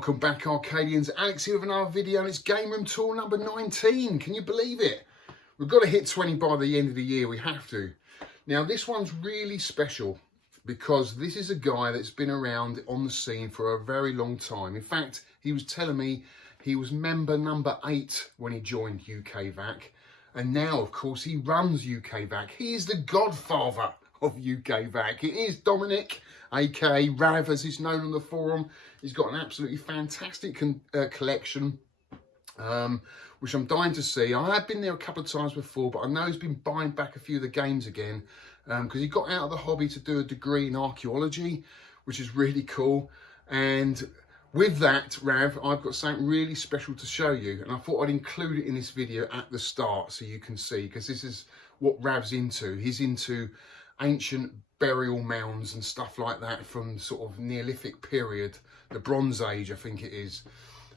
Welcome back, Arcadians. Alex here with another video, and it's Game Room Tour number 19. Can you believe it? We've got to hit 20 by the end of the year. We have to. Now, this one's really special because this is a guy that's been around on the scene for a very long time. In fact, he was telling me he was member number 8 when he joined UKVAC. And now, of course, he runs UKVAC. He is the godfather of UKVAC. It is Dominic, aka Rav, as he's known on the forum. He's got an absolutely fantastic collection, which I'm dying to see. I have been there a couple of times before, but I know he's been buying back a few of the games again because he got out of the hobby to do a degree in archaeology, which is really cool. And with that, Rav, I've got something really special to show you, and I thought I'd include it in this video at the start so you can see, because this is what Rav's into. He's into ancient burial mounds and stuff like that from sort of Neolithic period, the Bronze Age, I think it is.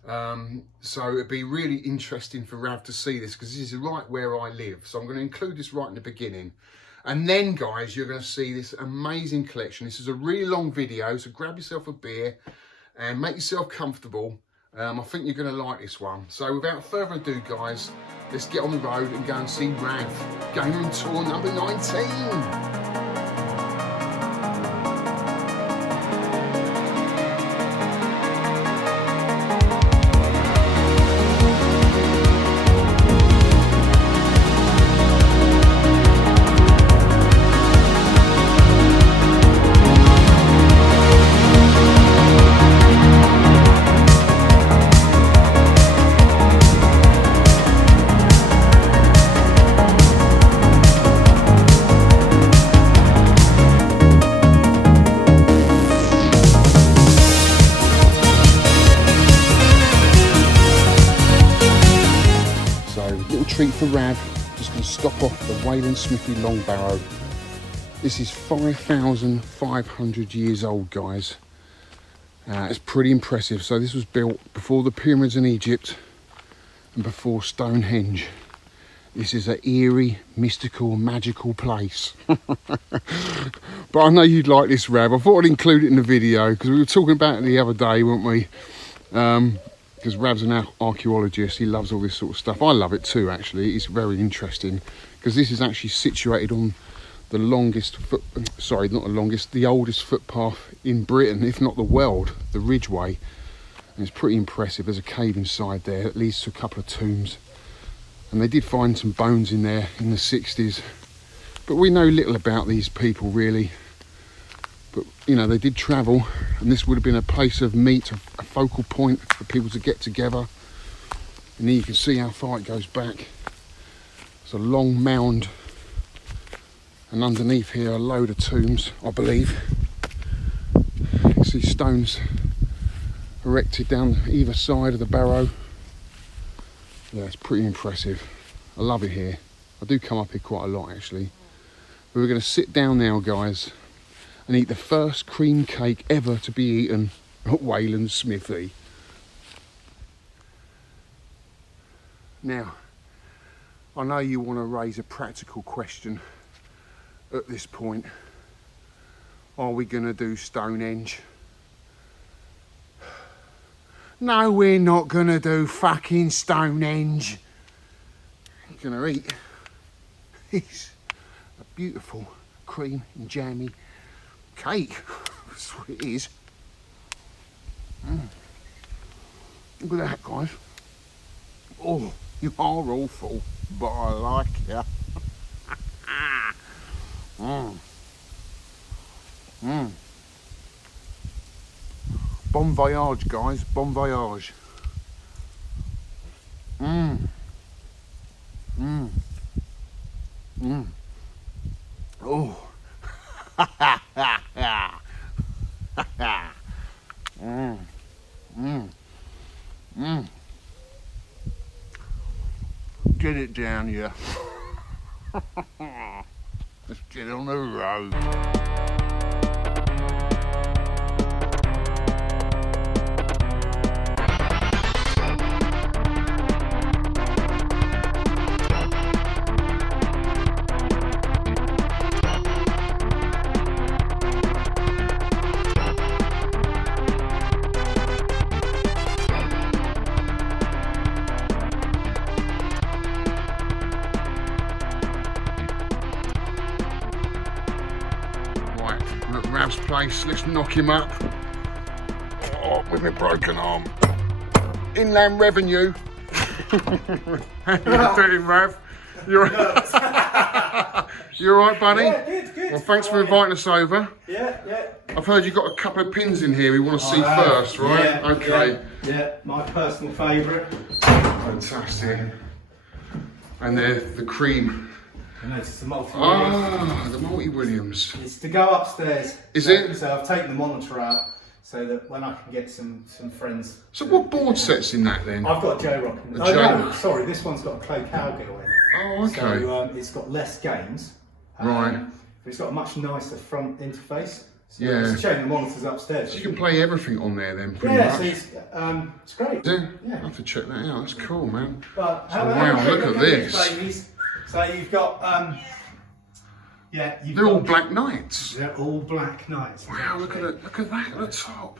So it'd be really interesting for Rav to see this, because this is right where I live. So I'm going to include this right in the beginning. And then, guys, you're going to see this amazing collection. This is a really long video, so grab yourself a beer and make yourself comfortable. I think you're going to like this one. So without further ado, guys, let's get on the road and go and see Rav. Game Room Tour number 19. Treat for Rav, just going to stop off the Wayland Smithy Long Barrow. This is 5,500 years old, guys. It's pretty impressive. So this was built before the pyramids in Egypt and before Stonehenge. This is an eerie, mystical, magical place. But I know you'd like this, Rav. I thought I'd include it in the video because we were talking about it the other day, weren't we? Because Rav's an archaeologist, he loves all this sort of stuff. I love it too, actually. It's very interesting because this is actually situated on the longest the oldest footpath in Britain, if not the world, the Ridgeway. And it's pretty impressive. There's a cave inside there that leads to a couple of tombs. And they did find some bones in there in the 60s. But we know little about these people, really. But, you know, they did travel, and this would have been a place of meet, a focal point for people to get together. And then you can see how far it goes back. It's a long mound, and underneath here a load of tombs, I believe. You can see stones erected down either side of the barrow. Yeah, it's pretty impressive. I love it here. I do come up here quite a lot, actually. But we're going to sit down now, guys, and eat the first cream cake ever to be eaten at Wayland Smithy. Now, I know you want to raise a practical question at this point. Are we going to do Stonehenge? No, we're not going to do fucking Stonehenge. We're going to eat this a beautiful cream and jammy cake. That's what it is. Look at that, guys. Oh, you are awful, but I like you. Bon voyage, guys. Bon voyage. Oh. Get it down here. Let's get on the road. Rav's place. Let's knock him up. Oh, with my broken arm. Inland Revenue. How you doing, Rav? You're you all right, buddy? Yeah, good. Well, thanks for inviting us over. Yeah. I've heard you've got a couple of pins in here we want to see first, right? Yeah, okay. Yeah, my personal favourite. Fantastic. And the cream. And it's the multi-Williams. Ah, the multi-Williams. It's to go upstairs. Is it? So I've taken the monitor out so that when I can get some friends. So what board set's in that then? I've got a J-Rock. No, sorry, this one's got a Clay Cowgill in. Oh, okay. So it's got less games. Right. But it's got a much nicer front interface. So Yeah. it's showing the monitors upstairs. So you can play everything on there then, pretty Yeah, much. so it's great. Yeah, Yeah. I have to check that out. That's cool, man. But So, wow, look at this. babies. So you've got They're all black knights. They're all black knights. Wow, look at it. Look at that at the top.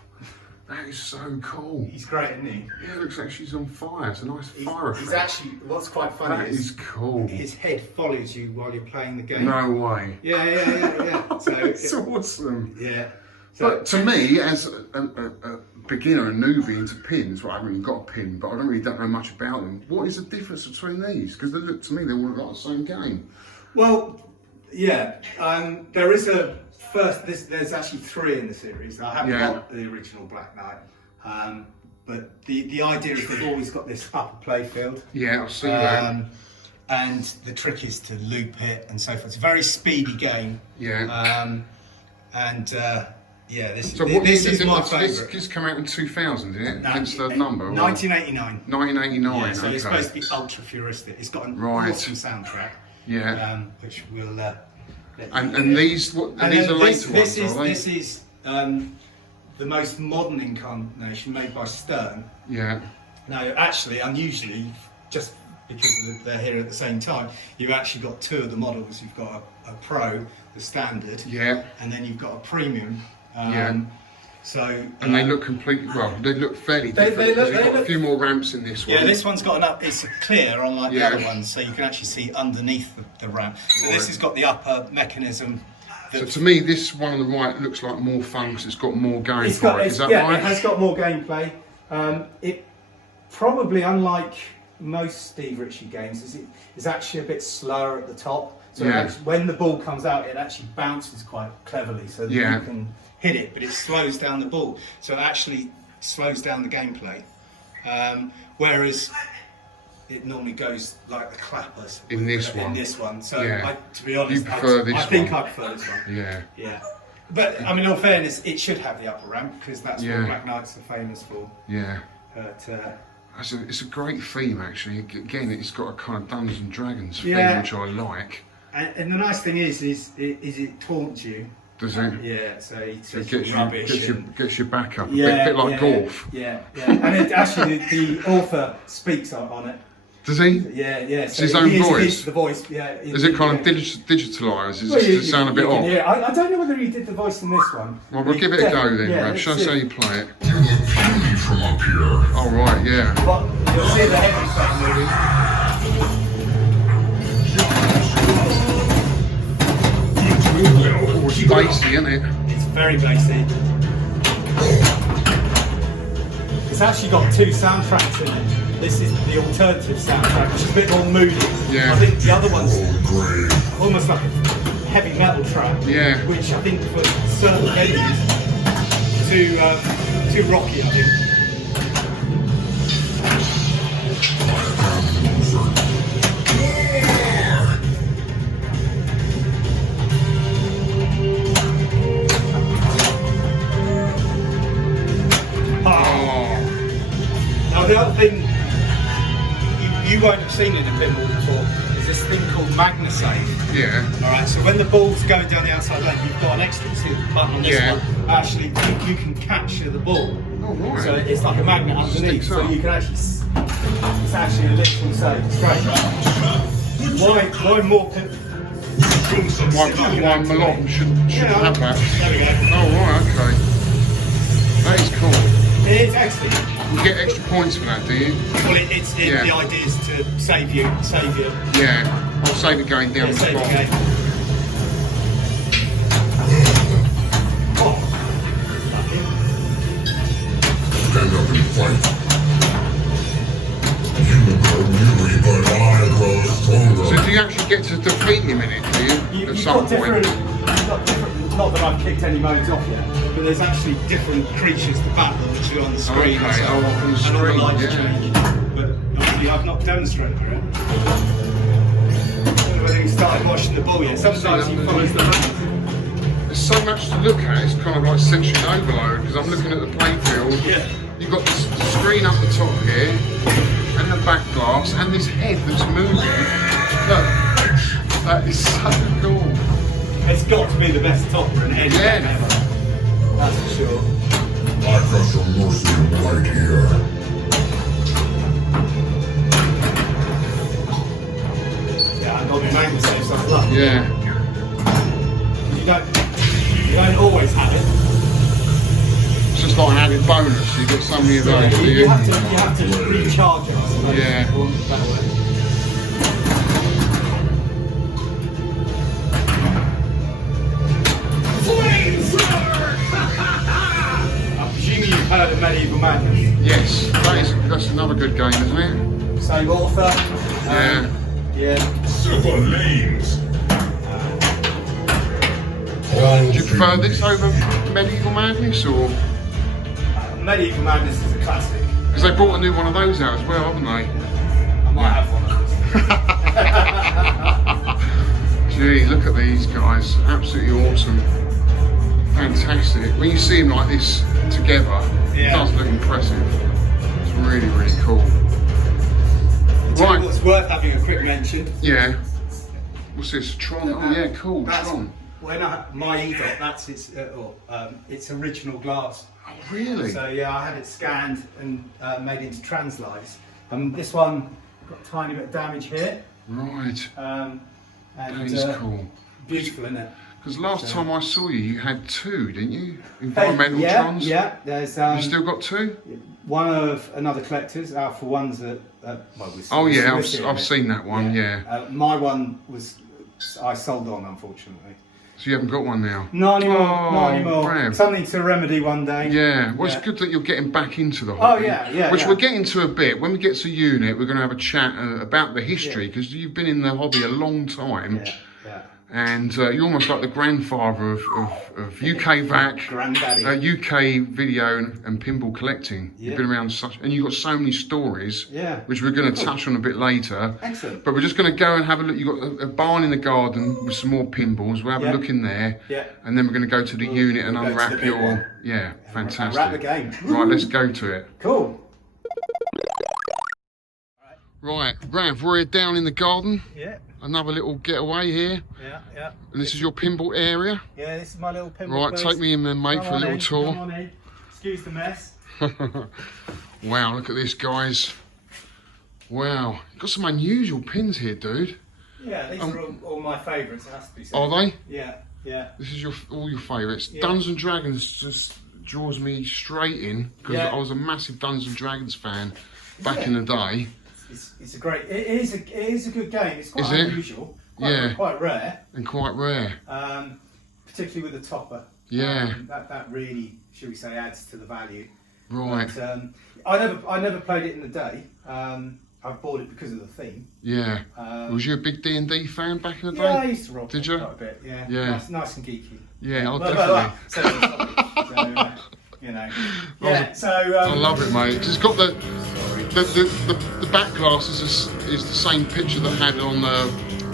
That is so cool. He's great, isn't he? Yeah, it looks like she's on fire. It's a nice fire effect. He's actually, what's quite funny That is cool. his head follows you while you're playing the game. No way. Yeah. So It's awesome. yeah. So But to me, as a beginner, a newbie into pins, well, I haven't even got a pin, but I don't know much about them. What is the difference between these? Because they look to me, they all look like the same game. well, yeah. There is a first. There's actually 3 in the series. I haven't got the original Black Knight, but the idea is they've always got this upper play field. Yeah, I've seen that. And the trick is to loop it and so forth. It's a very speedy game. Yeah. This So what this year is did my this favourite. come out in 2000, didn't it? Hence the number. or- 1989. 1989, Yeah, so okay. it's supposed to be ultra futuristic. It's got an awesome soundtrack. Yeah. Which will. Let you And hear. these what? And These then are later ones, are they? This is the most modern incarnation made by Stern. Yeah. Now, actually, unusually, just because they're here at the same time, you've actually got 2 of the models. You've got a Pro, the standard, Yeah. and then you've got a Premium. Yeah. So. And they look completely, well, they look fairly different. they because look- you've they got a look- few more ramps in this one. Yeah, this one's got it's clear unlike Yeah. the other ones, so you can actually see underneath the ramp. So Right. this has got the upper mechanism. So to me, this one on the right looks like more fun because it's got more going It's for got, it. it's, Is that yeah, right? it has got more gameplay. It probably, unlike most Steve Ritchie games, is actually a bit slower at the top. So Yeah. actually, when the ball comes out, it actually bounces quite cleverly, so that Yeah. you can hit it, but it slows down the ball. So it actually slows down the gameplay. Whereas it normally goes like the clappers In this one. In this one. So Yeah. to be honest, You prefer this I think one? I prefer this one. Yeah. Yeah. But I mean, in all fairness, it should have the upper ramp because that's Yeah. what Black Knights are famous for. Yeah. But It's a great theme, actually. Again, it's got a kind of Dungeons and Dragons theme, Yeah. which I like. and the nice thing is it taunts you. Does it? Yeah. So it So it says rubbish. gets your back up. Yeah, a bit like yeah, golf. Yeah. And it, actually, the author speaks on it. Does he? Yeah. It's his own voice? The voice. Yeah. Is it kind of digitalised? Does Well, it sound a bit you can off? hear it. I don't know whether he did the voice in this one. Well, we'll give it a go then, Yeah, Rev. Shall I let's say see. you play it? You look puny from up here. Oh, right, yeah. But you'll see the heavy stuff moving. Oh, it's bassy, isn't it? It's very bassy. It's actually got 2 soundtracks in it. This is the alternative soundtrack, which is a bit more moody. Yeah. I think the other one's Grave. almost like a heavy metal track. Yeah. Which I think for certain venues too rocky, I think. Oh, Now the other thing you won't have seen in a pinball before is this thing called MagnaSave. yeah. Alright, so when the ball's going down the outside lane, you've got an extra button on this Yeah. one. Actually, you can capture the ball. Oh, right. So it's like a magnet underneath, Sticks so up. you can actually. It's actually a literal save. It's great. Why more? Why Malone shouldn't have that. There we go. Oh, right, okay. That is cool. It's excellent. You get extra points for that, do you? Well, Yeah. the idea is to save you. Yeah. I'll save it going down the Save the bottom. game. can fight. You grow weary, but I grow stronger. So do you actually get to defeat him in it, do you? At You've some got different, point? you've got different, not that I've kicked any modes off yet, but there's actually different creatures to battle which are on the screen. Okay, so, on the and all the screen, lights yeah. change. But obviously I've not demonstrated it. I don't know whether you started watching the ball yet. Sometimes he follows the map. There's so much to look at, it's kind of like sensory overload, because I'm looking at the playfield. Yeah. You've got the screen up the top here, and the back glass, and this head that's moving. Look, that is so cool. It's got to be the best topper in any game ever. That's for sure. I got your mercy right here. Yeah, I got the main safe, so luck. Yeah. You don't always have it. It's just like an added bonus, you've got so many of those, do You you? have to recharge it, I suppose. Yeah. That way. I presume you've heard of Medieval Madness. Yes, that's another good game, isn't it? Same author. Yeah. Yeah. Super lanes. Do you prefer this over Medieval Madness, or? Medieval Madness is a classic. Because they brought a new one of those out as well, haven't they? I might have one of those. Gee, look at these guys, absolutely awesome. Fantastic. When you see them like this together, it Yeah. does look impressive. It's really, really cool. Tell Right, you what's worth having a quick mention. yeah. What's this? Tron? Oh yeah, cool, That's Tron. when my EDOT, that's its original glass. Oh really? So yeah, I had it scanned and made into translites. This one got a tiny bit of damage here. Right, And that is cool. Beautiful, isn't it? Because last time I saw you, you had two, didn't you? Environmental yeah, Trons? yeah. There's You still got two? one of another collector's. For ones that Oh yeah, we're seeing I've it. seen that one, yeah. My one was I sold on, unfortunately. So you haven't got one now? Not anymore. Oh, Not anymore. Brav. Something to remedy one day. Yeah, well, Yeah. it's good that you're getting back into the hobby. Oh, yeah, Which yeah. we'll get into a bit. When we get to unit, we're going to have a chat about the history, because you've been in the hobby a long time. Yeah. Yeah. And you're almost like the grandfather of UK VAC, Granddaddy. UK video and pinball collecting. Yeah. You've been around such, and you've got so many stories, Yeah. which we're going to touch on a bit later. Excellent. But we're just going to go and have a look. You've got a barn in the garden with some more pinballs. We'll have Yeah. a look in there. Yeah. And then we're going to go to the unit and we'll go to unwrap the big your... one. Yeah, fantastic. Wrap the game. Right, let's go to it. Cool. Right, Rav, we're down in the garden. Yeah. Another little getaway here. Yeah. Yeah. And this is your pinball area. Yeah. This is my little pinball. Right, place. take me in then, mate, Come for a on little in, tour. Come on in. Excuse the mess. Wow, look at this, guys. Wow, you've got some unusual pins here, dude. Yeah, these are all my favourites. It has to be said. Are they? Yeah. Yeah. This is all your favourites. Yeah. Dungeons and Dragons just draws me straight in, because Yeah. I was a massive Dungeons and Dragons fan back Yeah. in the day. It's a great. It is a good game. It's quite Is it? unusual. Yeah. Quite rare. And quite rare. Particularly with the topper. Yeah. That really, should we say, adds to the value. Right. But, I never played it in the day. I bought it because of the theme. Yeah. Was you a big D&D fan back in the day? Yeah, I used to roll Did quite you? a bit. Yeah. Yeah. Nice and geeky. Yeah, I'll Well, definitely. so, you know. Yeah. So. I love it, mate. 'Cause it's got the back glass is the same picture that had on the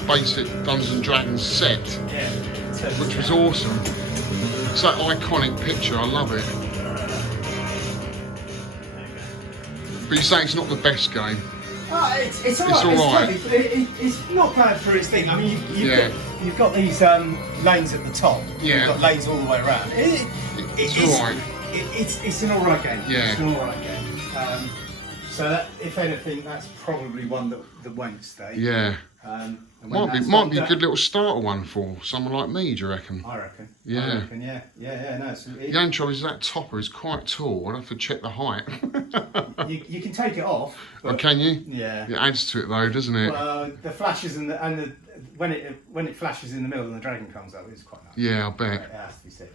basic Dungeons and Dragons set, Yeah. which was awesome. It's that iconic picture. I love it. But you say it's not the best game. It's alright. alright. It's not bad for its thing. I mean, Yeah. you've got these lanes at the top. Yeah. You've got lanes all the way around. It's alright. It's an alright game. Yeah. It's an alright game. So that, if anything, that's probably one that won't stay. Yeah. And when Might that's be a done- good little starter one for someone like me, do you reckon? I reckon. Yeah. I reckon, yeah. No, The only trouble is that topper is quite tall. I'd have to check the height. you can take it off. Oh, But, can you? yeah. It adds to it though, doesn't it? Well, the flashes and the when it flashes in the middle and the dragon comes up, it's quite nice. Yeah, I bet. It has to be said.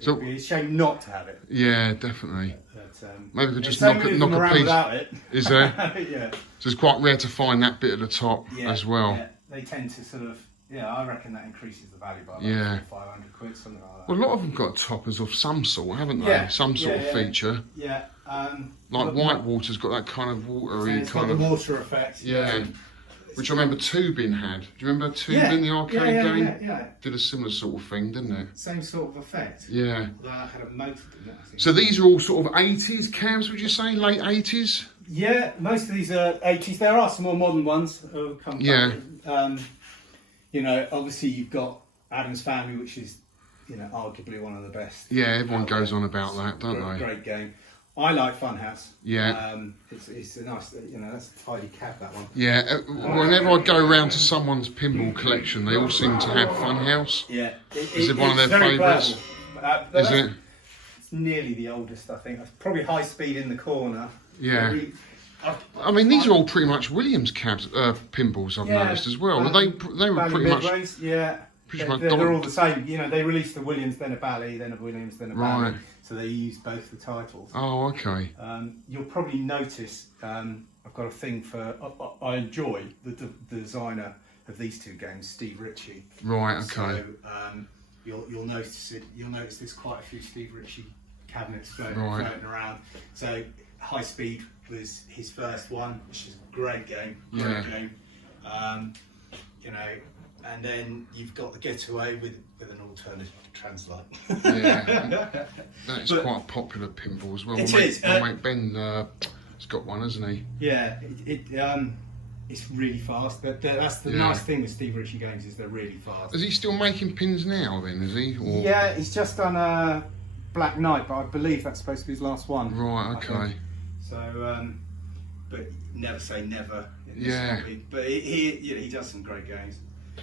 So- It'd be a shame not to have it. Yeah, definitely. But, Maybe we could there's just so knock many of a them around piece. without it. Is there? Yeah. So it's quite rare to find that bit at the top Yeah, as well. Yeah. They tend to sort of, I reckon that increases the value by about Yeah. 500 quid, something like that. Well, a lot of them got toppers of some sort, haven't they? Yeah, Some sort yeah, of yeah. feature. Yeah. Like but- Whitewater's got that kind of and watery it's got kind the of. water effect. Yeah. Which I remember Tubin had. Do you remember Tubin, Yeah, the arcade yeah, game? Yeah. Did a similar sort of thing, didn't it? Same sort of effect. Yeah. That had a motor, didn't it? I think. So these are all sort of 80s cabs, would you say? Late 80s? Yeah, most of these are 80s. There are some more modern ones who come Yeah. back. Obviously you've got Adam's Family, which is, arguably one of the best. Yeah, everyone goes on about that, don't they? Great game. I like Funhouse. Yeah. It's a nice, that's a tidy cab, that one. Yeah, whenever I go round to someone's pinball collection, they all seem to have Funhouse. Yeah. Is it one of it's their very favourites? playable. But Is it? It's nearly the oldest, I think. It's probably High Speed in the corner. Yeah. I mean, these are all pretty much Williams cabs, pinballs. I've noticed as well. They were Bally pretty much. Midways, yeah. pretty much They're all the same. They released the Williams, then a Bally, then a Williams, then a Bally. Right. So they use both the titles. Oh, okay. You'll probably notice I've got a thing for. I enjoy the designer of these two games, Steve Ritchie. Right. Okay. So you'll notice it. You'll notice there's quite a few Steve Ritchie cabinets floating around. So High Speed was his first one, which is a great game. Great game. And then you've got the Getaway with an alternative translate. Yeah. That's quite a popular pinball as well. It my is, Mate, my mate Ben has got one, hasn't he? Yeah, it's really fast. That's the nice thing with Steve Ritchie games, is they're really fast. Is he still making pins now then, is he? Or... Yeah, he's just done a Black Knight, but I believe that's supposed to be his last one. Right, okay. So, but never say never in this Yeah. hobby. But he does some great games.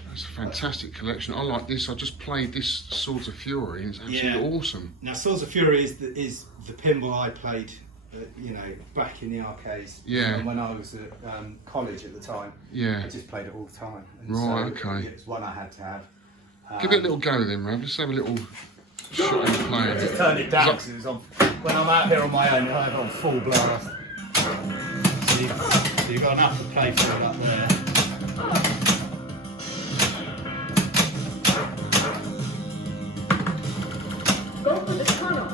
That's a fantastic collection. I like this. I just played this Swords of Fury and it's absolutely awesome. Now, Swords of Fury is the pinball I played, back in the arcades. Yeah. When I was at college at the time. Yeah. I just played it all the time. And Right, so okay. It's one I had to have. Give it a little go then, Rav. Let's have a little shot and play I just it. turned it down because it was on. When I'm out here on my own, I have it on full blast. So you've got enough to play for it up there. Go for the tunnel.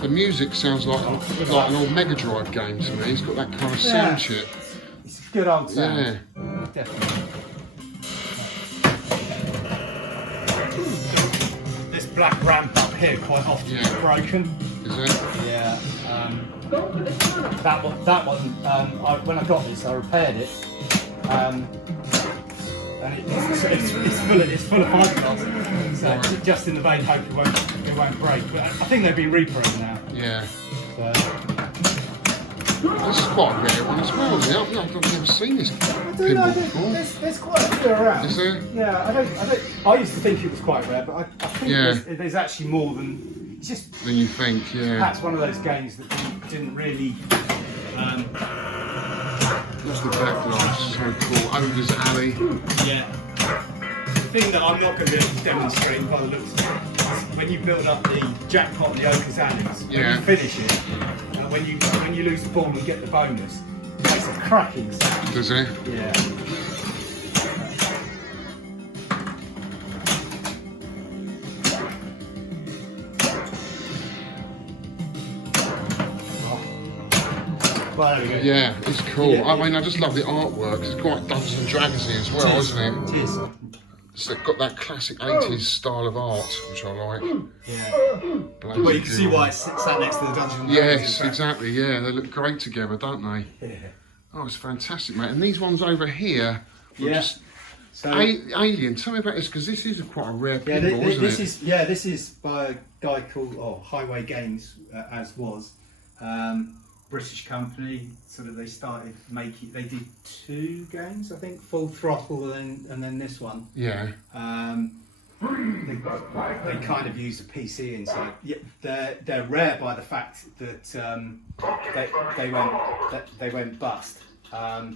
The music sounds like an old Mega Drive game to me. It's got that kind of sound chip. It's a good old sound. Yeah. Definitely. This black ramp up here quite often is broken. Is it? Yeah. Go for the tunnel. That one. When I got this, I repaired it. And it's full of fiberglass. So just in the vain hope it won't break. But I think they've been repros now. Yeah. So. This is quite a rare one as well, isn't it? I've never seen this I don't know. pinball before. There's quite a few around. Is there? Yeah, I used to think it was quite rare, but I think there's actually more than. It's just. Than you think, yeah. That's one of those games that didn't really. Look at that glass, so cool. Ogre's Alley. Yeah. The thing that I'm not going to be able to demonstrate by the looks of it is when you build up the jackpot and the Ochre's Alleys, when you finish it, when you lose the ball and get the bonus, it makes a cracking sound. Does it? Yeah. Well, there we go. Yeah, it's cool. Yeah. I mean, I just love the artwork. It's quite Dungeons and Dragons-y as well, isn't it? It is. It's got that classic 80s style of art, which I like. Yeah. Bloody Well, you can see cool. why it's sat next to the Dungeons and Dragons. Yes, exactly, yeah. They look great together, don't they? Yeah. Oh, it's fantastic, mate. And these ones over here were just So, alien. Tell me about this, because this is quite a rare pinball, isn't it? This is by a guy called Highway Games, as was. British company. Sort of they started making. They did 2 games, I think, Full Throttle and then this one. Yeah. They kind of use a PC inside. Yeah, they're rare by the fact that they went bust. So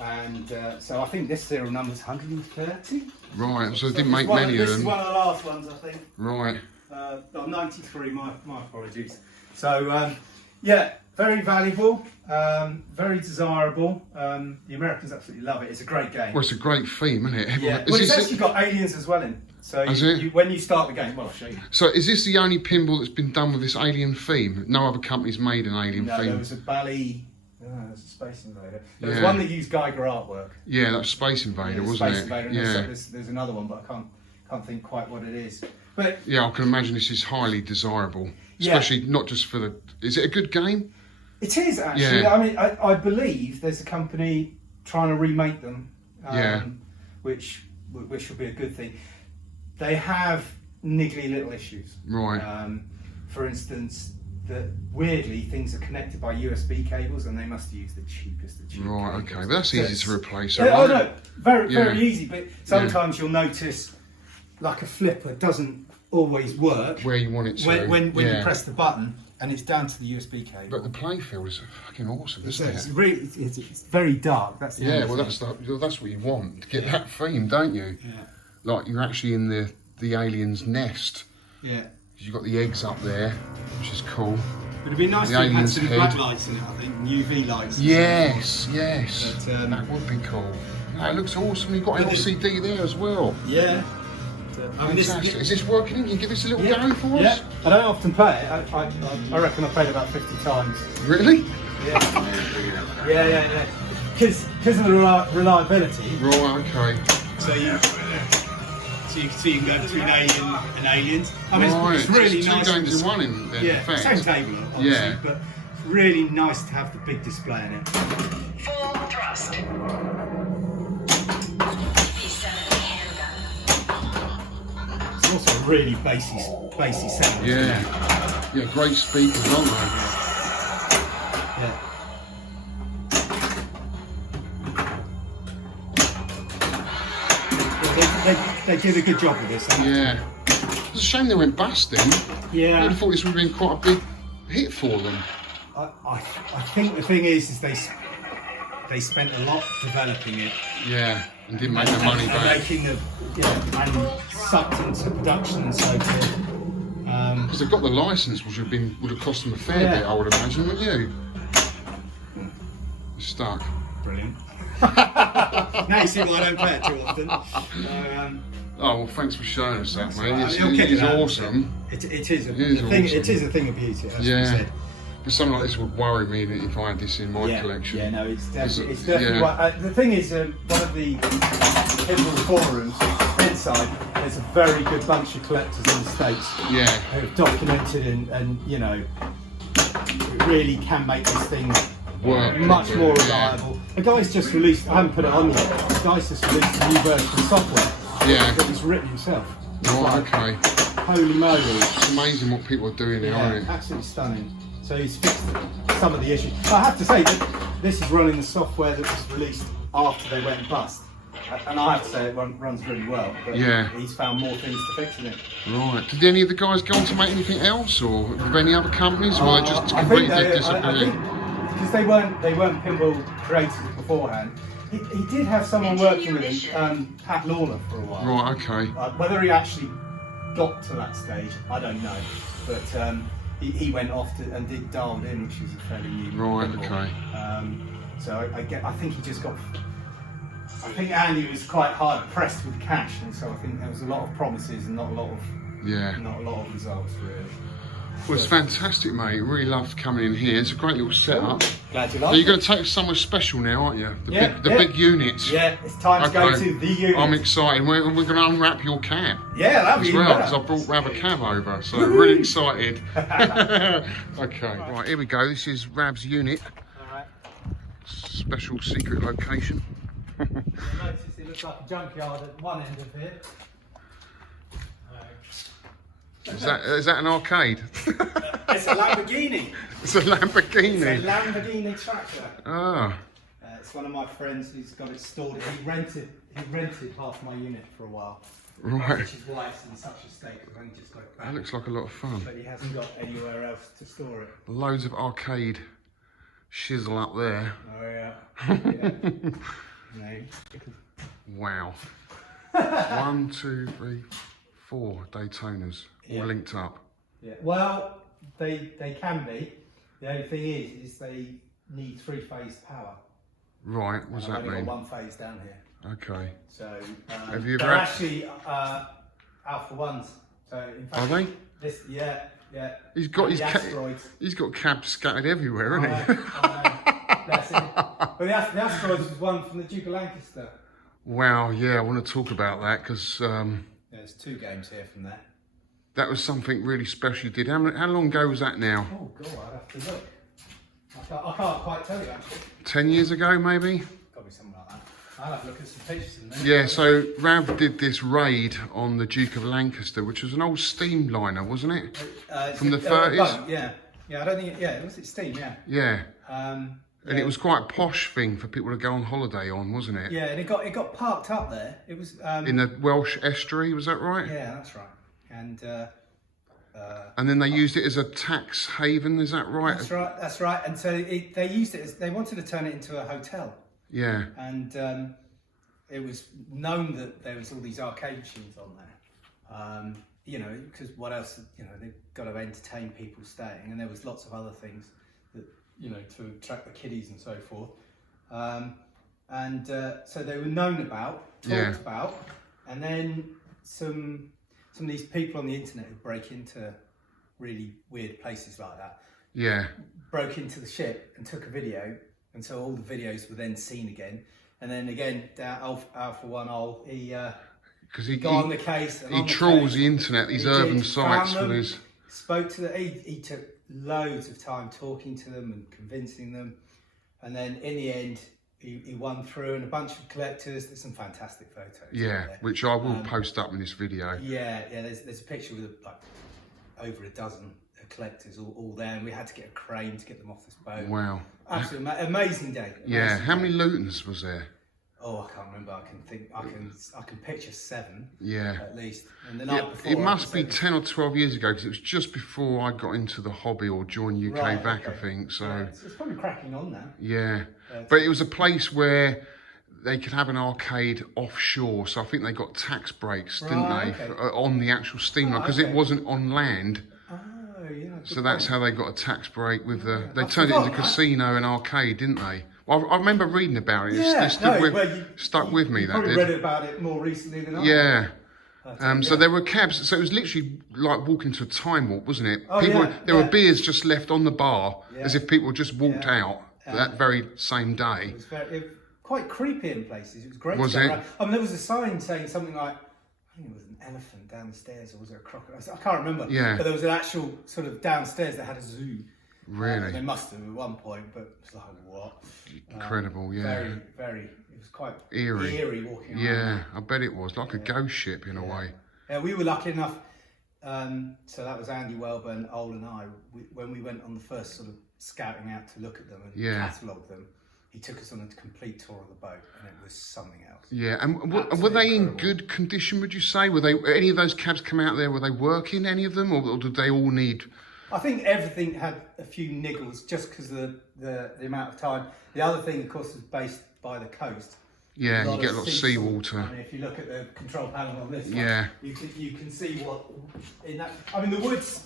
I think this serial number's 130. Right. So they didn't make This many of is them. one of the last ones, I think. Right. 93. My apologies. So yeah, very valuable, very desirable. The Americans absolutely love it. It's a great game. Well, it's a great theme, isn't it? Yeah. Is Well, it's this actually got aliens as well in. So when you start the game, well, I'll show you. So is this the only pinball that's been done with this alien theme? No other company's made an alien No, theme? there was a Bally. There's a Space Invader. There was Yeah. one that used Geiger artwork. Yeah, that was Space Invader, wasn't Space it? Invader. And Yeah. there's another one, but I can't think quite what it is. But Yeah, I can imagine this is highly desirable. Yeah. Especially not just for the... Is it a good game? it is actually. Yeah. I mean, I believe there's a company trying to remake them. Yeah. Which will be a good thing. They have niggly little issues. Right. For instance, that weirdly things are connected by USB cables, and they must use the cheapest of cheap Right, cables. okay. But that's So easy it's- to replace. Oh right? no, very Yeah. very easy. But sometimes you'll notice, like a flipper doesn't always work Where you want it to. when yeah. you press the button, and it's down to the USB cable. But the playfield is fucking awesome, So isn't it's it? really it's very dark. That's the Yeah, only well, thing. that's what you want. To get that theme, don't you? Yeah. Like, you're actually in the alien's nest. Yeah. You've got the eggs up there, which is cool. It'd be nice The if it had alien's some head. black lights in it, I think, and UV lights. Yes. But, That would be cool. No, it looks awesome. You've got But LCD there as well. Yeah. I mean, Fantastic. Is this working? Can you give this a little go for yeah. us? I don't often play it. I reckon I've played it about 50 times. Really? Yeah. Because of the reliability. Right, okay. So you can go between Alien and Aliens. I mean, Right, it's really so nice. two games in one in effect. Same table, obviously, Yeah. but it's really nice to have the big display in it. Full thrust. It's also a really bassy sound. Yeah. Yeah, great speakers, aren't they? Yeah. They did a good job with this. Yeah. It's a shame they went bust then. Yeah. I would have thought this would have been quite a big hit for them. I think the thing is they spent a lot developing it. Yeah, and didn't make the money and back. making and sucked into production and so forth. Because they've got the license, which would have cost them a fair Yeah. bit, I would imagine, wouldn't you? Stuck. Brilliant. Now you see why I don't play it too often. Oh, well, thanks for showing us that, mate. I mean, It's, it'll kick it is it out. awesome. It is a It is thing. awesome. It is a thing of beauty. As Yeah. we said. But something like this would worry me if I had this in my collection. Yeah, no, it's definitely. It's Yeah. definitely one, the thing is, one of the pinball forums inside, there's a very good bunch of collectors in the States Yeah. who have documented and you know, really can make this thing Work much properly, more yeah. reliable. The guy's just released. I haven't put it on yet. The guy's just released a new version of software Yeah. that he's written himself. It's Right, like, okay. holy moly! It's amazing what people are doing now, Yeah, isn't it? absolutely stunning. So he's fixed some of the issues. I have to say that this is running the software that was released after they went bust. And I have to say it runs really well. But Yeah. he's found more things to fix in it. Right. Did any of the guys go on to make anything else, or with any other companies, or they just I completely think disappeared? because they weren't pinball creators beforehand. He did have someone working with him, Pat Lawler, for a while. Right. Okay. Whether he actually got to that stage, I don't know. But he went off and did Dialed In, which is a fairly new Right, pinball. okay. So I think he just got. I think Andy was quite hard pressed with cash, and so I think there was a lot of promises and not a lot of results really. Well, it's fantastic, mate. Really loved coming in here. It's a great little setup. Glad you So liked you're it. going to take us somewhere special now, aren't you? The Yeah, big, yeah. big units. Yeah, it's time to go to the unit. I'm excited. We're going to unwrap your cab Yeah, that'd be as well, better. because I brought Rab a cab over, so really excited. Okay, right, here we go. This is Rab's unit. Alright. Special secret location. You'll notice it looks like a junkyard at one end of here. Is that an arcade? It's a Lamborghini. It's a Lamborghini. It's a Lamborghini tractor. Ah, It's one of my friends who's got it stored. He rented half my unit for a while. right. Which is why it's in such a state. I've only just got it back. That looks like a lot of fun. But he hasn't got anywhere else to store it. Loads of arcade shizzle up there. Oh yeah. No. Wow. 1, 2, 3, 4 Daytonas all Yeah. linked up. Yeah. Well, they can be. The only thing is they need 3-phase power. Right, what does I've that only mean? got 1 phase down here. Okay. So Have you they're ever- actually Alpha 1s. So in fact, Are they? This, yeah. He's got And his the asteroids. he's got cabs scattered everywhere, hasn't he? I know. That's it. But the asteroids was one from the Duke of Lancaster. Wow, yeah, I want to talk about that because There's 2 games here from there. that was something really special you did. How long ago was that now? Oh God, I'd have to look. I can't quite tell you actually. 10 years ago, maybe? Got to be something like that. I'll have a look at some pictures in there. Yeah, so Rav did this raid on the Duke of Lancaster, which was an old steam liner, wasn't it? From the 30s? Boat, yeah. I don't think. Was it steam? Yeah. Yeah. Um, And it was quite a posh thing for people to go on holiday on, wasn't it? yeah, and it got parked up there. It was. In the Welsh estuary, was that right? Yeah, that's right. And And then they used it as a tax haven, is that right? that's right. And so they used it as they wanted to turn it into a hotel. Yeah. And it was known that there was all these arcade machines on there. Because what else? They've got to entertain people staying, and there was lots of other things that to attract the kiddies and so forth. So they were known about, talked about, and then some of these people on the internet who break into really weird places like that. Yeah. Broke into the ship and took a video, and so all the videos were then seen again. And then again, Alpha 1 Because he got on the case. And he on the trawls case, the internet, these he urban did, sites found for them, this. Spoke to he took loads of time talking to them and convincing them, and then in the end he won through, and a bunch of collectors. There's some fantastic photos. Yeah, there. which I will post up in this video. Yeah. There's a picture with like over a dozen collectors all there, and we had to get a crane to get them off this boat. Wow. Absolutely amazing day. Yeah. Amazing How day. many Lutons was there? Oh, I can't remember. I can picture 7. Yeah. At least. And the night Yeah, before, it must be I was 10 or 12 years ago because it was just before I got into the hobby or joined UK Right, VAC, okay. I think. So, Yeah, it's probably cracking on now. yeah. But it was a place where they could have an arcade offshore. So I think they got tax breaks, didn't Right, they, okay. on the actual steamer because okay. it wasn't on land. Oh, yeah. So that's how they got a tax break with the. They I've turned it into forgotten that. casino and arcade, didn't they? Well, I remember reading about it. Yeah, It stuck with me. You That probably did. read about it more recently than I. Yeah. But, So there were cabs. So it was literally like walking to a time warp, wasn't it? Oh, People. yeah, There were yeah. beers just left on the bar, as Yeah. if people just walked Yeah. out that very same day. It was quite creepy in places. It was great. Was to go it? around. I mean, there was a sign saying something like, I think it was an elephant down the stairs, or was it a crocodile? I can't remember. Yeah. But there was an actual sort of downstairs that had a zoo. Really They must have at one point, but it's like, what? incredible. Yeah. Very, very. It was quite Eerie. walking around. Yeah, I bet it was like a ghost ship in a way. Yeah, we were lucky enough. So that was Andy Welburn, Ol and I. When we went on the first sort of scouting out to look at them and catalogue them, he took us on a complete tour of the boat, and it was something else. Yeah, and were Absolutely they in incredible. good condition? Would you say? Were they any of those cabs come out there? Were they working? Any of them, or did they all need? I think everything had a few niggles just because of the amount of time. The other thing, of course, was based by the coast. Yeah, you get a lot of sea seawater. I mean, if you look at the control panel on this one, Yeah. you can see what in that. I mean, the woods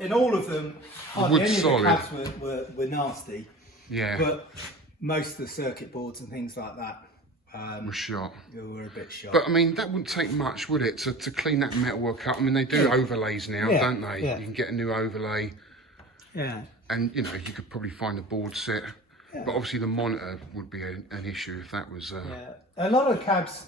in all of them, hardly wood's any solid. of the cabs were nasty, Yeah, but most of the circuit boards and things like that was shot. were a bit shot. But I mean, that wouldn't take much, would it, to clean that metalwork up? I mean, they do overlays now, Yeah, don't they? yeah. You can get a new overlay, yeah. and you could probably find a board set. But obviously, the monitor would be an issue if that was. Yeah, a lot of cabs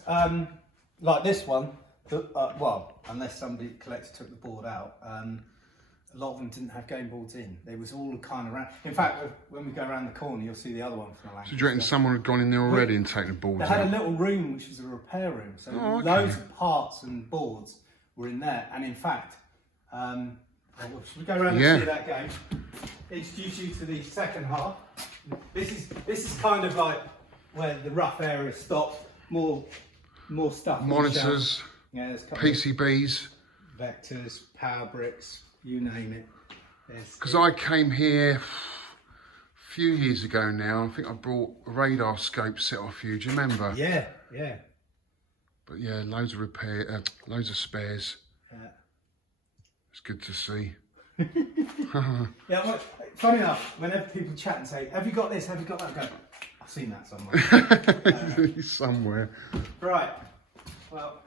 like this one. Well, unless somebody collector took the board out, a lot of them didn't have game boards in. They was all kind of round. In fact, when we go around the corner, you'll see the other one from the Lancaster. So do you reckon someone had gone in there already and taken the boards They had a out? little room which was a repair room, so Oh, okay. loads of parts and boards were in there. And in fact, Should we go around and see that game? Introduce you to the second half. This is kind of like where the rough area stops. More stuff. Monitors, PCBs, vectors, power bricks, you name it. Because I came here a few years ago now. I think I brought a radar scope set off you. Do you remember? Yeah. But yeah, loads of loads of spares. Yeah. It's good to see. Yeah, well, funny enough, whenever people chat and say, "Have you got this? Have you got that?" I go, "I've seen that somewhere." Somewhere. Right. Well.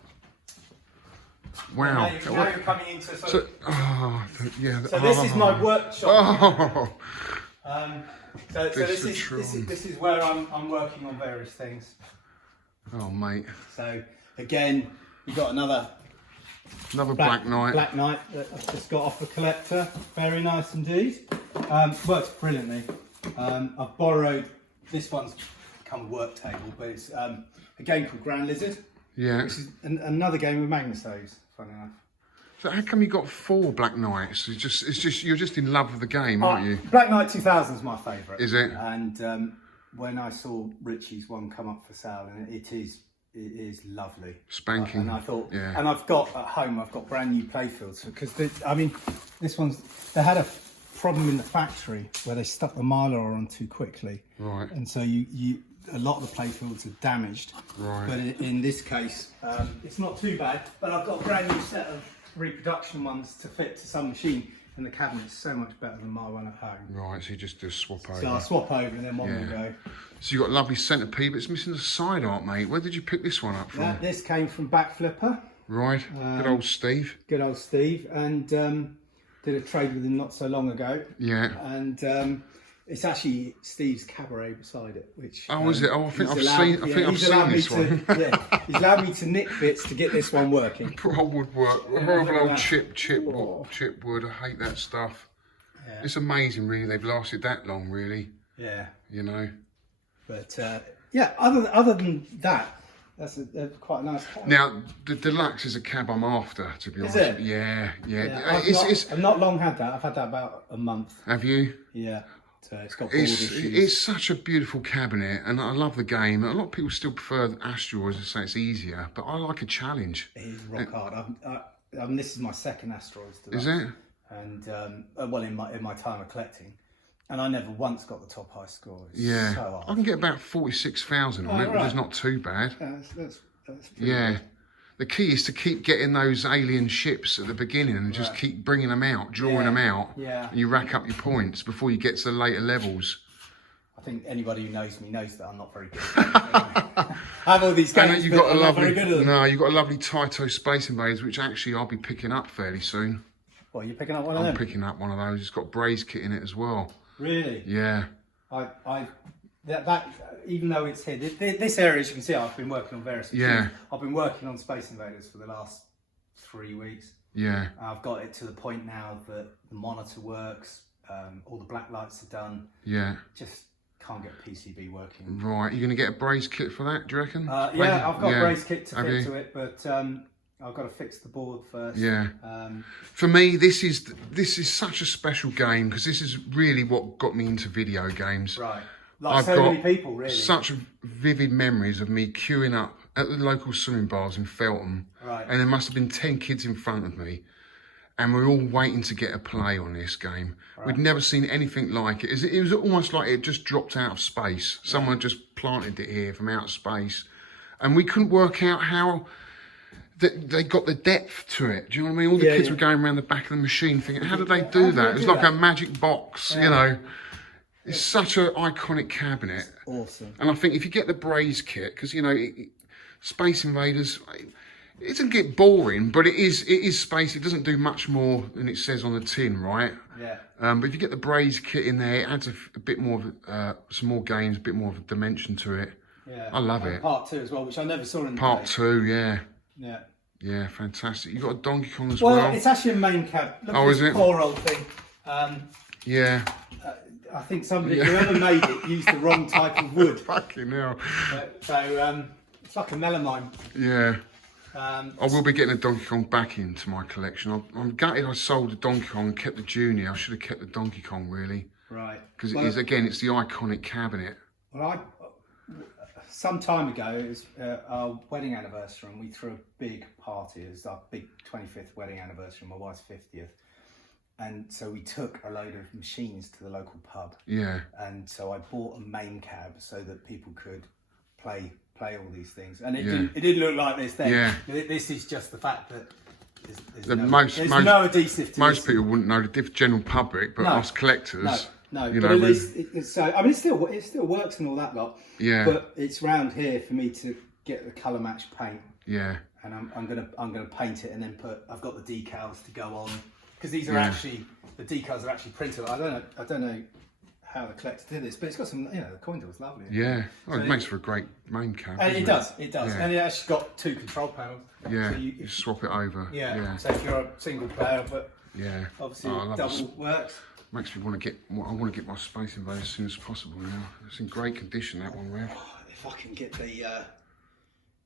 Wow. Now you're coming into sort of. So this is my workshop. Oh. So this is where I'm working on various things. Oh, mate. So again, we've got another Black Knight. Black Knight that I've just got off the collector. Very nice indeed. Works brilliantly. I've borrowed, this one's become a work table, but it's a game called Grand Lizard. Yeah. Which is another game with magnetos, funny enough. So how come you got 4 Black Knights? It's just you're just in love with the game, aren't you? Black Knight 2000 is my favourite. Is it? And when I saw Richie's one come up for sale, and it is lovely. Spanking. And I thought, yeah. And I've got at home, I've got brand new playfields because this one's, they had a problem in the factory where they stuck the Mylar on too quickly. Right. And so a lot of the playfields are damaged. Right. But in this case, it's not too bad. But I've got a brand new set of reproduction ones to fit to some machine, and the cabinet's so much better than my one at home. Right, so you just do a swap over. So I'll swap over and then one will go. So you've got a lovely centipede, but it's missing the side art, mate. Where did you pick this one up from? This came from Back Flipper. Right, good old Steve. Good old Steve, and did a trade with him not so long ago. Yeah. And it's actually Steve's cabaret beside it, which. Oh, is it? Oh, I think I've seen this one. He's allowed me to nick bits to get this one working. Poor old woodwork, horrible old chip wood. I hate that stuff. Yeah. It's amazing, really. They've lasted that long, really. Yeah. You know. But other than that, that's quite nice cab. Now, the deluxe is a cab I'm after, to be honest. Is it? Yeah. I've not long had that. I've had that about a month. Have you? Yeah. So it's got board issues. It's such a beautiful cabinet, and I love the game. A lot of people still prefer the Asteroids and say it's easier, but I like a challenge. It is rock hard. This is my second Asteroids deluxe. Is it? And in my time of collecting, and I never once got the top high score. It's yeah, so hard. I can get about 46,000 on it, which is not too bad. That's pretty yeah. good. The key is to keep getting those alien ships at the beginning and just keep bringing them out, drawing them out. Yeah. And you rack up your points before you get to the later levels. I think anybody who knows me knows that I'm not very good. I have all these games, but I'm not very good at them. No, you've got a lovely Taito Space Invaders, which actually I'll be picking up fairly soon. What, are you picking up one of them? I'm picking up one of those. It's got braze kit in it as well. Really? Yeah. That even though it's here, this area, as you can see, I've been working on various machines. Yeah. I've been working on Space Invaders for the last 3 weeks. Yeah. I've got it to the point now that the monitor works, all the black lights are done. Yeah. Just can't get PCB working. Right. You're going to get a braze kit for that, do you reckon? Yeah, I've got a braze kit to fit to it, but I've got to fix the board first. Yeah. For me, this is such a special game because this is really what got me into video games. Right. I've so got many people, really. Such vivid memories of me queuing up at the local swimming bars in Feltham. Right. And there must have been 10 kids in front of me. And we're all waiting to get a play on this game. Right. We'd never seen anything like it. It was almost like it just dropped out of space. Someone just planted it here from outer space. And we couldn't work out how they got the depth to it. Do you know what I mean? All the kids were going around the back of the machine thinking, how did they do that? It was like a magic box, you know. It's such an iconic cabinet. Awesome. And I think if you get the braze kit, because, you know, Space Invaders, it doesn't get boring, but it is space. It doesn't do much more than it says on the tin, right? Yeah. But if you get the braze kit in there, it adds a bit more of, some more games, a bit more of a dimension to it. Yeah. I love it. Part 2 as well, which I never saw in the Part day. 2, yeah. Yeah. Yeah, fantastic. You got a Donkey Kong as well. Well, it's actually a main cab. Look at is this it? poor old thing. Yeah. I think whoever made it used the wrong type of wood. Fucking hell. So it's like a melamine. Yeah. I will be getting a Donkey Kong back into my collection. I'm gutted I sold the Donkey Kong and kept the Junior. I should have kept the Donkey Kong, really. Right. Because it is, again, it's the iconic cabinet. Well, some time ago, it was our wedding anniversary, and we threw a big party. It was our big 25th wedding anniversary, my wife's 50th. And so we took a load of machines to the local pub. Yeah. And so I bought a main cab so that people could play all these things. And it didn't look like this then. Yeah. This is just the fact that there's no adhesive to most this. people wouldn't know the general public, but us collectors, No, you but know, at least it's so. I mean, it still works and all that lot. Yeah. But it's round here for me to get the colour match paint. yeah, And I'm gonna paint it and then I've got the decals to go on, because these are actually, the decals are actually printed. I don't know how the collector did this, but it's got some, the coin door is lovely. yeah. Oh, it makes for a great main cab. And it does, Yeah. and it actually got 2 control panels. Yeah, So you swap it over. yeah. So if you're a single player, but Yeah. obviously Oh, I love double this. works. Makes me want to get. I want to get my Space Invader as soon as possible now. It's in great condition, that one, Rev. If I can get the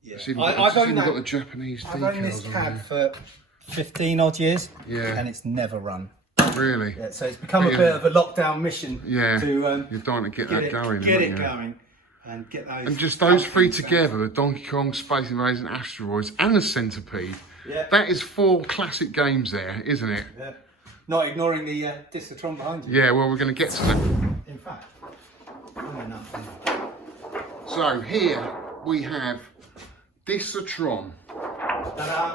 It's even got the Japanese decals. I've owned this on cab there. for 15 odd years. Yeah. And it's never run. Really? Yeah, so it's become a bit of a lockdown mission. Yeah. To You're dying to get that going. Get aren't it you? going, and get those. And just those three outfits out. together, the Donkey Kong, Space Invaders and Asteroids and the Centipede. Yeah. That is 4 classic games there, isn't it? Yeah. Not ignoring the Discotron behind you. Yeah, well, we're going to get to that. In fact, funny enough. So here we have Discotron.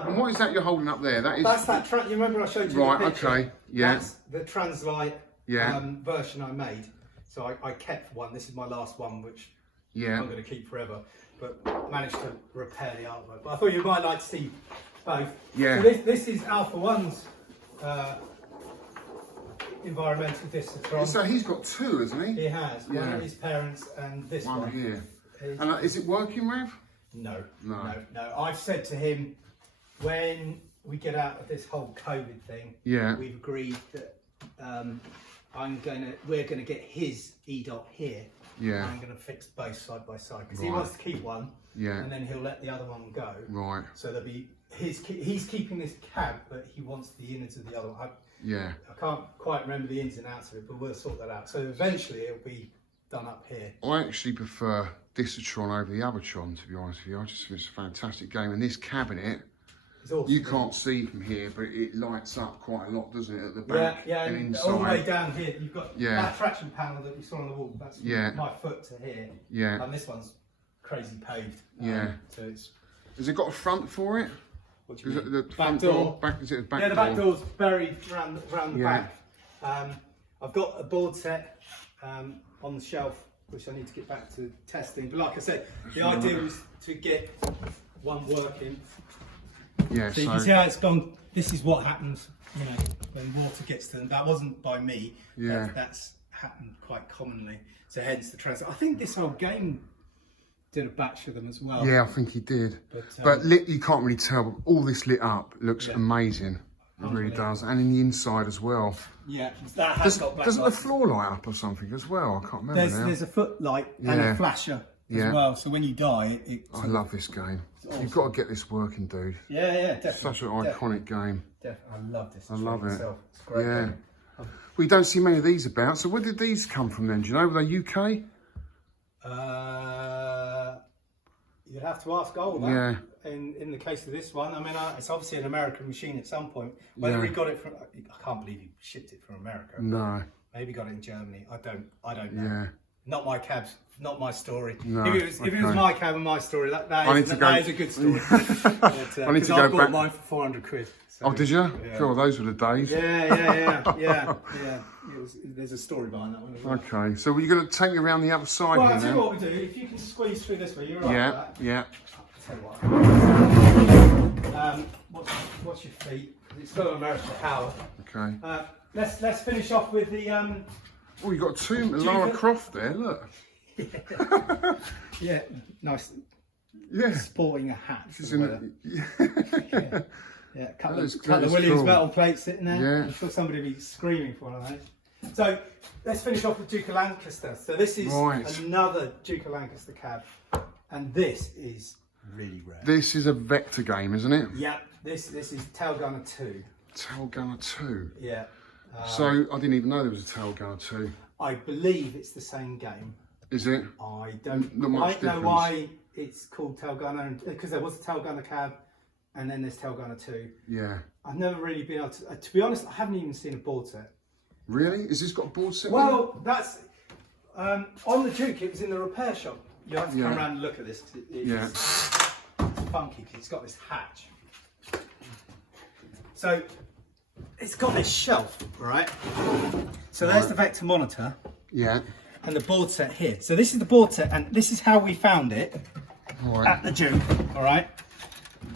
And what is that you're holding up there? That is... That's that. You remember I showed you Right, the picture? okay, yeah. That's the Translite Yeah. version I made. So I kept one. This is my last one, which Yeah. I'm going to keep forever. But managed to repair the artwork. But I thought you might like to see both. Yeah. So this is Alpha One's environmental Discotron. So he's got 2, hasn't he? He has. One Yeah. of his parents and this One one. here. He's- And is it working, Rev? No. No. I've said to him, when we get out of this whole COVID thing, Yeah. we've agreed that we're gonna get his E-dot here. Yeah. I'm gonna fix both side by side, because he Right. wants to keep one. Yeah. And then he'll let the other one go. Right. So there'll be he's keeping this cab, but he wants the innards of the other one. Yeah. I can't quite remember the ins and outs of it, but we'll sort that out. So eventually it'll be done up here. I actually prefer Discotron over the Abertron, to be honest with you. I just think it's a fantastic game. And this cabinet, It's awesome. you can't see from here, but it lights up quite a lot, doesn't it, at the back Yeah, and and inside. all the way down here, you've got Yeah. that traction panel that we saw on the wall. That's Yeah. my foot to here. Yeah. And this one's crazy paved. Yeah. So it's, Has it got a front for it? what do you Is mean? it the Back front door. Back, is it the back Yeah, the door? back door's buried round the Yeah. back. I've got a board set on the shelf, which I need to get back to testing. But like I said, the idea was to get one working. Yeah, So you can see how it's gone. This is what happens, when water gets to them. That wasn't by me. Yeah. That's happened quite commonly. So hence the transit. I think this whole game did a batch of them as well. Yeah, I think he did. But, But lit, you can't really tell. But all this lit up looks amazing. It really does. And in the inside as well. Yeah, that has got black Doesn't the lights. floor light up or something as well? I can't remember now. There's a footlight and Yeah. a flasher Yeah. as well. So when you die, I love this game. You've got to get this working, dude. yeah, definitely. Such an iconic game. Definitely. I love this. I love it. Myself. It's a great. Yeah. game. We don't see many of these about. So where did these come from then? Do you know? Were they UK? You'd have to ask Oliver. Yeah. In the case of this one, I mean, it's obviously an American machine at some point. Whether he got it from, I can't believe he shipped it from America. No. Maybe got it in Germany. I don't know. Yeah. Not my cabs, not my story. No, If it was okay. my cab and my story, that need to go- is a good story. I need to I go bought back. mine for 400 quid. So, Oh, did you? Yeah. Cool. Those were the days. Yeah. There's a story behind that one as well. Okay. So you're going to take me around the other side Well, here I'll tell you now? what we do. If you can squeeze through this way, you're right. Yeah. Yeah. Tell you what. What's your feet? It's still American power. Okay. Let's finish off with the Oh, you got two Lara Croft there. Look. yeah, nice Yeah. sporting a hat. For This is the weather. Yeah, a couple That is of Williams cool. metal plates sitting there. Yeah. I'm sure somebody will be screaming for one of those. So let's finish off with Duke of Lancaster. So this is Right. another Duke of Lancaster cab, and this is really rare. This is a vector game, isn't it? Yeah, this is Tail Gunner 2. Tail Gunner 2. Yeah. So I didn't even know there was a Tail Gunner 2. I believe it's the same game. Is it? I don't Not much quite know difference. why it's called Tail Gunner, because there was a Tail Gunner cab, and then there's Tail Gunner 2. Yeah. I've never really been able to be honest, I haven't even seen a board set. Really? Is this got a board set? Well, that's on the Duke. It was in the repair shop. You have to come around and look at this. 'Cause it's funky because it's got this hatch. So it's got this shelf, right? So there's the vector monitor. Yeah. And the board set here. So this is the board set, and this is how we found it at the Duke. All right.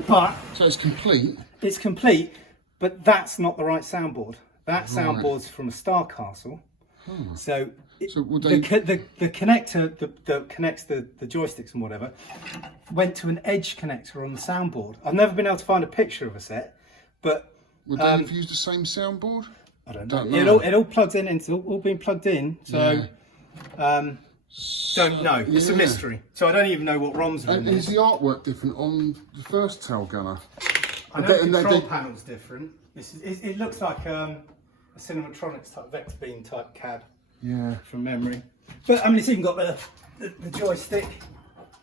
But so it's complete. It's complete, but that's not the right soundboard. That soundboard's from a Star Castle. So, the connector that connects the joysticks and whatever went to an edge connector on the soundboard. I've never been able to find a picture of a set, but would they have used the same soundboard? I don't know. It all plugs in. It's all been plugged in. So don't know. It's a mystery. So I don't even know what ROMs are in is this. the artwork different on the first Tail Gunner? I know the control panel's different. It looks like a Cinematronics type vector beam type cab. Yeah. From memory. But I mean, it's even got the joystick.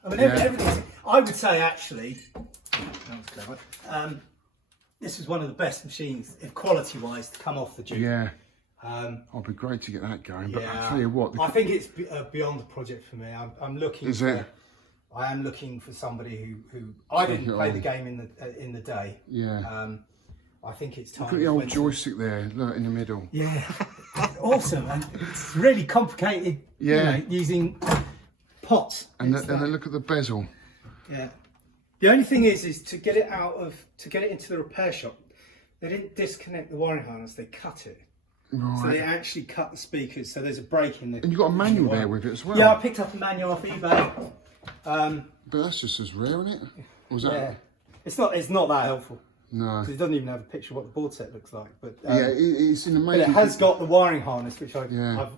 I mean, everything. I would say actually, that was clever. This was one of the best machines, quality-wise, to come off the Duke. Yeah. It'd be great to get that going. But Yeah. I tell you what, I think it's beyond the project for me. I'm looking. Is it? I am looking for somebody who I didn't play the game in the day. Yeah. I think it's time. Look at the old joystick there, look in the middle. Yeah, awesome, and it's really complicated. Yeah. You know, using pots. And then look at the bezel. Yeah. The only thing is to get it into the repair shop, they didn't disconnect the wiring harness; they cut it. Right. So they actually cut the speakers. So there's a break in the. And you've got a manual there with it as well. Yeah, I picked up a manual off eBay. But that's just as rare, isn't it? Or was that? Yeah. It's not that helpful. No. Because it doesn't even have a picture of what the board set looks like. But Yeah, it's in but amazing. it has got the wiring harness, which I've Yeah.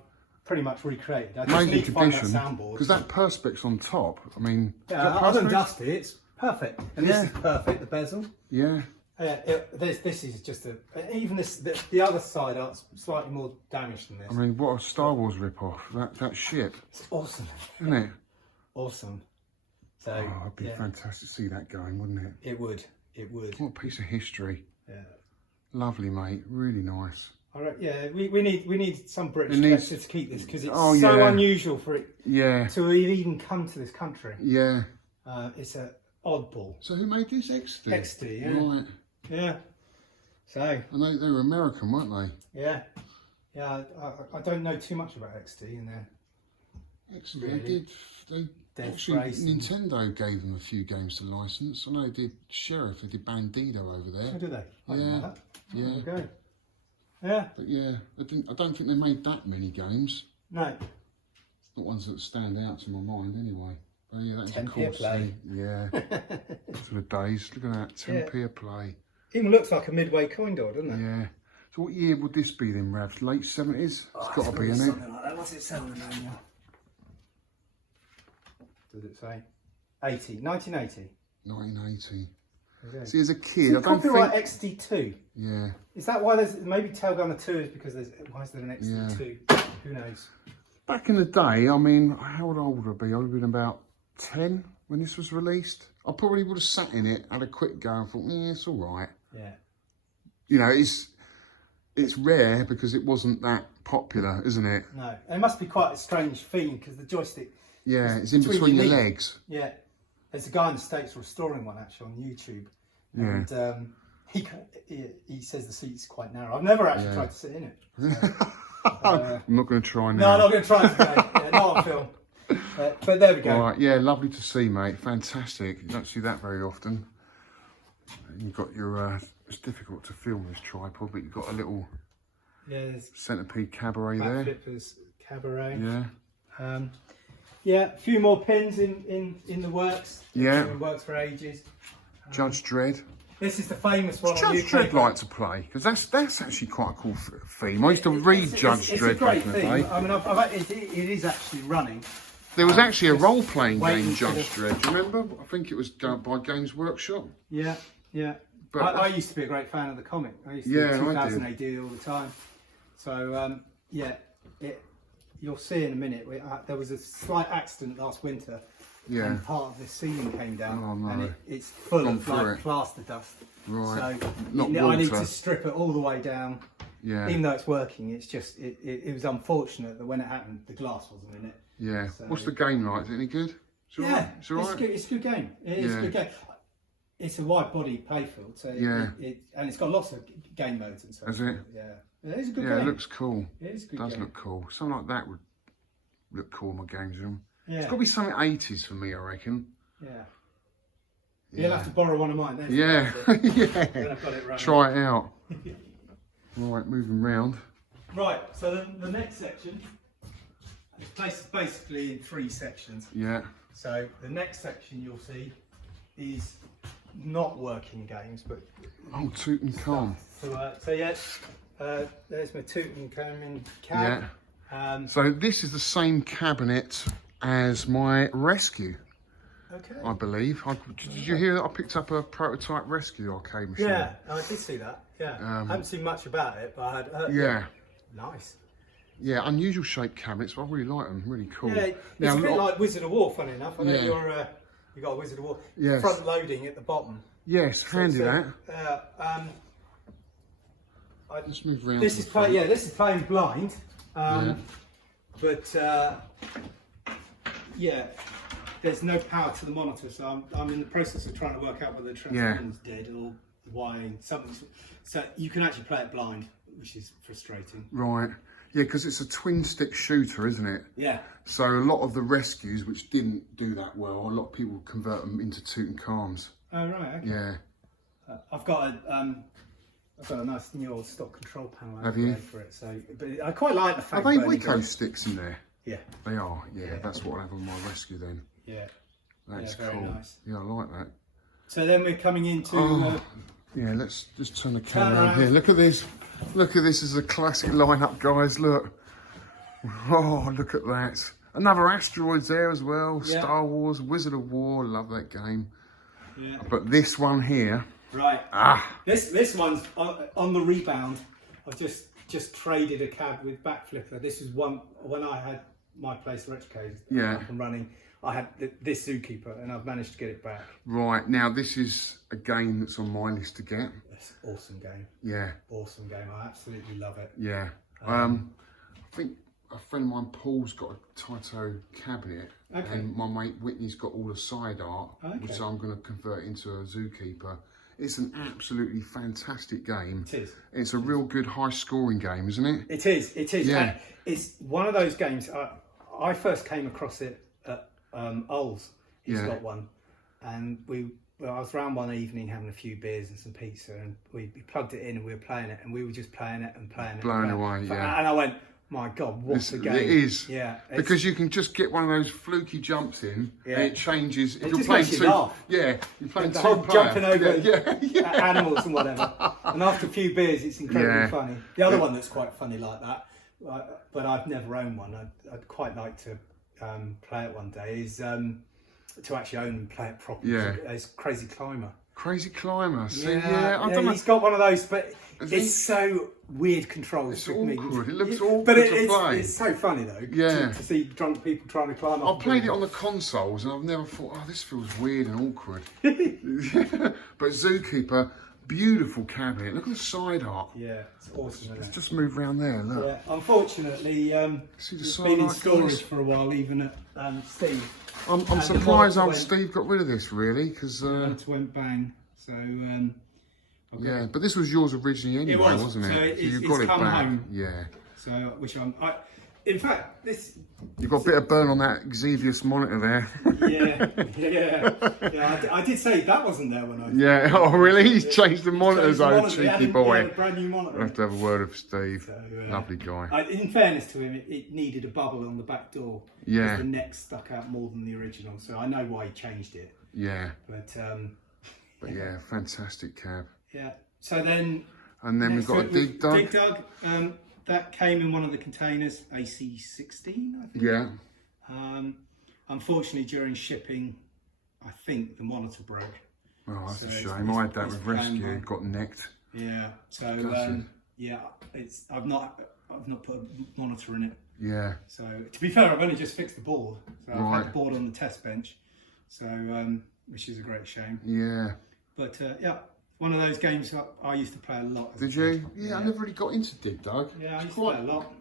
pretty much recreated. I just amazing need to find that condition. soundboard. Because that Perspex on top. I mean, is Yeah, that other than Perspex? dusty, it's perfect. And this is perfect. The bezel. Yeah. This is just even the other side art's slightly more damaged than this. I mean, what a Star Wars rip-off. That ship, It's awesome. isn't it? Awesome. So Oh, it'd be fantastic to see that going, wouldn't it? it would. It would. What a piece of history. Yeah. Lovely, mate. Really nice. All right. Yeah. We need some British It needs- collector to keep this because it's Oh, so yeah. unusual for it Yeah. to even come to this country. Yeah. It's a oddball. So who made this? XD? XD, yeah. Right. Yeah. So I know they were American, weren't they? yeah. I don't know too much about XD and their XD. Really? They Death actually, Race and- Nintendo gave them a few games to license. I know they did Sheriff, they did Bandido over there. Oh, do they? I didn't Yeah. know that. Yeah. There we go. Yeah. But yeah, I don't think they made that many games. No. Not ones that stand out to my mind anyway. But yeah, that's a 10p cool a play. scene. Yeah. For the days. Look at that, 10p a play. Even looks like a midway coin door, doesn't it? Yeah. So what year would this be then, Ravs? Late 70s? It's got to be, isn't it? Something like that. What's it selling now? Does it say? 1980. 1980. Okay. See, as a kid, See, I don't copyright think... XD2. Yeah. Is that why there's maybe Tail Gunner 2 is because why is there an XD2? Who knows? Back in the day, I mean, how old would I be? I would have been about 10 when this was released. I probably would have sat in it, had a quick go and thought, yeah, it's all right. Yeah. You know, it's rare because it wasn't that popular, isn't it? No. It must be quite a strange feeling because the joystick. Yeah, it's in between between your your legs. Yeah. There's a guy in the States restoring one actually on YouTube. Yeah. And he says the seat's quite narrow. I've never actually tried to sit in it. So, I'm not going to try no, now. I'm not going to try it today. Yeah, not on film. But there we go. All right, yeah, lovely to see, mate. Fantastic. You don't see that very often. And you've got your, it's difficult to film this tripod, but you've got a little There's centipede cabaret Back there. Flippers Cabaret. Yeah. Yeah, a few more pins in the works. Yeah. It's been in works for ages. Judge Dredd. This is the famous one. on Judge UK. Dredd like to play because that's actually quite a cool theme. I used to read Judge It's Dredd a great back in the thing. day. I mean, it is actually running. There was actually a role-playing Waiting game for the- Judge Dredd. Do you remember? I think it was done by Games Workshop. Yeah, yeah. But I used to be a great fan of the comic. I used to Yeah, do I 2000 did. AD all the time. So yeah, you'll see in a minute. There was a slight accident last winter, Yeah. and part of the ceiling came down, Oh, no. and it's full Gone of through like it. plaster dust. Right. So Not I need water. to strip it all the way down. Yeah. Even though it's working, it's just it was unfortunate that when it happened, the glass wasn't in it. Yeah. So- What's the game like? Is it any good? It's all Yeah, right? It's all right? good. It's a good game. It is Yeah. a good game. It's a wide body playfield, so Yeah. and it's got lots of game modes and stuff. Has it? Yeah, it is a good Yeah, game. it looks cool. It is a good Does game. look cool. Something like that would look cool in my games room. Yeah, It's got to be something 80s for me, I reckon. yeah. Yeah. You'll have to borrow one of mine then. Yeah. Then Yeah. I've got it running. Try it out. Right, moving round. Right. So the next section is basically in 3 sections. Yeah. So the next section you'll see is not working games, but Oh, Tutankhamun. so yeah. There's my Tutankhamun cab. Yeah. So this is the same cabinet as my rescue, Okay. I believe. Did you hear that I picked up a prototype rescue arcade machine? Yeah, I did see that. Yeah, I haven't seen much about it, but I had heard. Yeah. Nice. Yeah, unusual shaped cabinets, but I really like them. Really cool. Yeah, it's Now, a bit lot- like Wizard of War, funny enough. I know Yeah. you got a Wizard of War. Yes. Front loading at the bottom. Yes, handy that. Let's move round. This to is the front. this is playing blind, but yeah, there's no power to the monitor, so I'm in the process of trying to work out whether the transformer's dead or why something. So you can actually play it blind, which is frustrating. Right. Yeah, because it's a twin stick shooter, isn't it? Yeah. So a lot of the rescues, which didn't do that well, a lot of people convert them into Tutankhamons. Oh right. Okay. Yeah. I've got a nice new old stock control panel Have you? for it. So, but I quite like the Are fact. they burning Wico goes- sticks in there? Yeah. They are. Yeah, that's what I have on my rescue then. Yeah. That's very cool. nice. Yeah, I like that. So then we're coming into. Oh. Yeah, let's just turn the camera Turn around around. here. Look at this. Look at this as a classic lineup, guys. Look. Oh, look at that. Another Asteroids there as well. Yeah. Star Wars, Wizard of War. Love that game. Yeah. But this one here. Right. Ah. This one's on the rebound. I've just traded a cab with Backflipper. This is one when I had my place electricated Yeah. up and running. I had this Zookeeper, and I've managed to get it back. Right. Now, this is a game that's on my list to get. It's an awesome game. Yeah. Awesome game. I absolutely love it. Yeah. I think a friend of mine, Paul's got a Taito cabinet, Okay. and my mate Whitney's got all the side art, Okay. which I'm going to convert into a Zookeeper. It's an absolutely fantastic game. It is. It's a real good high-scoring game, isn't it? It is. It is. Yeah. And it's one of those games. I first came across it at Oles. He's Yeah. got one, and I was around one evening having a few beers and some pizza, and we plugged it in and we were playing it, and we were just playing it and playing it. Blown and away, yeah. And I went, my God, what a game! It is. Yeah. Because you can just get one of those fluky jumps in, Yeah. and it changes. If It you're just playing makes you two, laugh. yeah, you're playing the two whole player. jumping over yeah. animals and whatever. And after a few beers, it's incredibly Yeah. funny. The other one that's quite funny like that, but I've never owned one. I'd quite like to play it one day. Is to actually own and play it properly. Yeah. It's Crazy Climber. Crazy Climber. See, yeah, I don't know. He's got one of those, but Has it's he? so weird controls. It's with me. awkward. It looks awkward but to play. It's so funny though. Yeah. To see drunk people trying to climb up. I've played it on the consoles and I've never thought, oh, this feels weird and awkward. But Zookeeper, beautiful cabinet. Look at the side art. Yeah, it's awesome. Isn't it? Just move round there, look. Yeah, unfortunately, See the it's side been in art, storage guys? for a while, even at Steve. I'm the surprised monitor old went- Steve got rid of this, really, because, It went bang. So I've got- yeah, but this was yours originally anyway, was. wasn't it? So it's- you it's got it come back. home. Yeah. So which in fact, this. You've got a bit of burn on that Xevious monitor there. Yeah. I did say that wasn't there when I. Yeah, oh really? He's changed the monitors, Changed the old monitor. He had cheeky a- boy. he had a brand new monitor. I'll have to have a word with Steve. So, Lovely guy. In fairness to him, it needed a bubble on the back door. Yeah. Because the neck stuck out more than the original, so I know why he changed it. Yeah, But but yeah, fantastic cab. yeah. So then. And then we've got a next Dig Dug. Dig Dug. That came in one of the containers, AC16, I think. Yeah, unfortunately, during shipping, I think the monitor broke. Oh, that's So a it's- shame. I had that it's with rescue. plan Got necked. Yeah. So Gutted. yeah, I've not put a monitor in it. Yeah. So to be fair, I've only just fixed the board. So I've Right. had the board on the test bench. So which is a great shame. Yeah. But yeah, one of those games I used to play a lot. as a Did you? kid. Yeah, I never really got into Dig Dug. Yeah, I It's used to play a lot.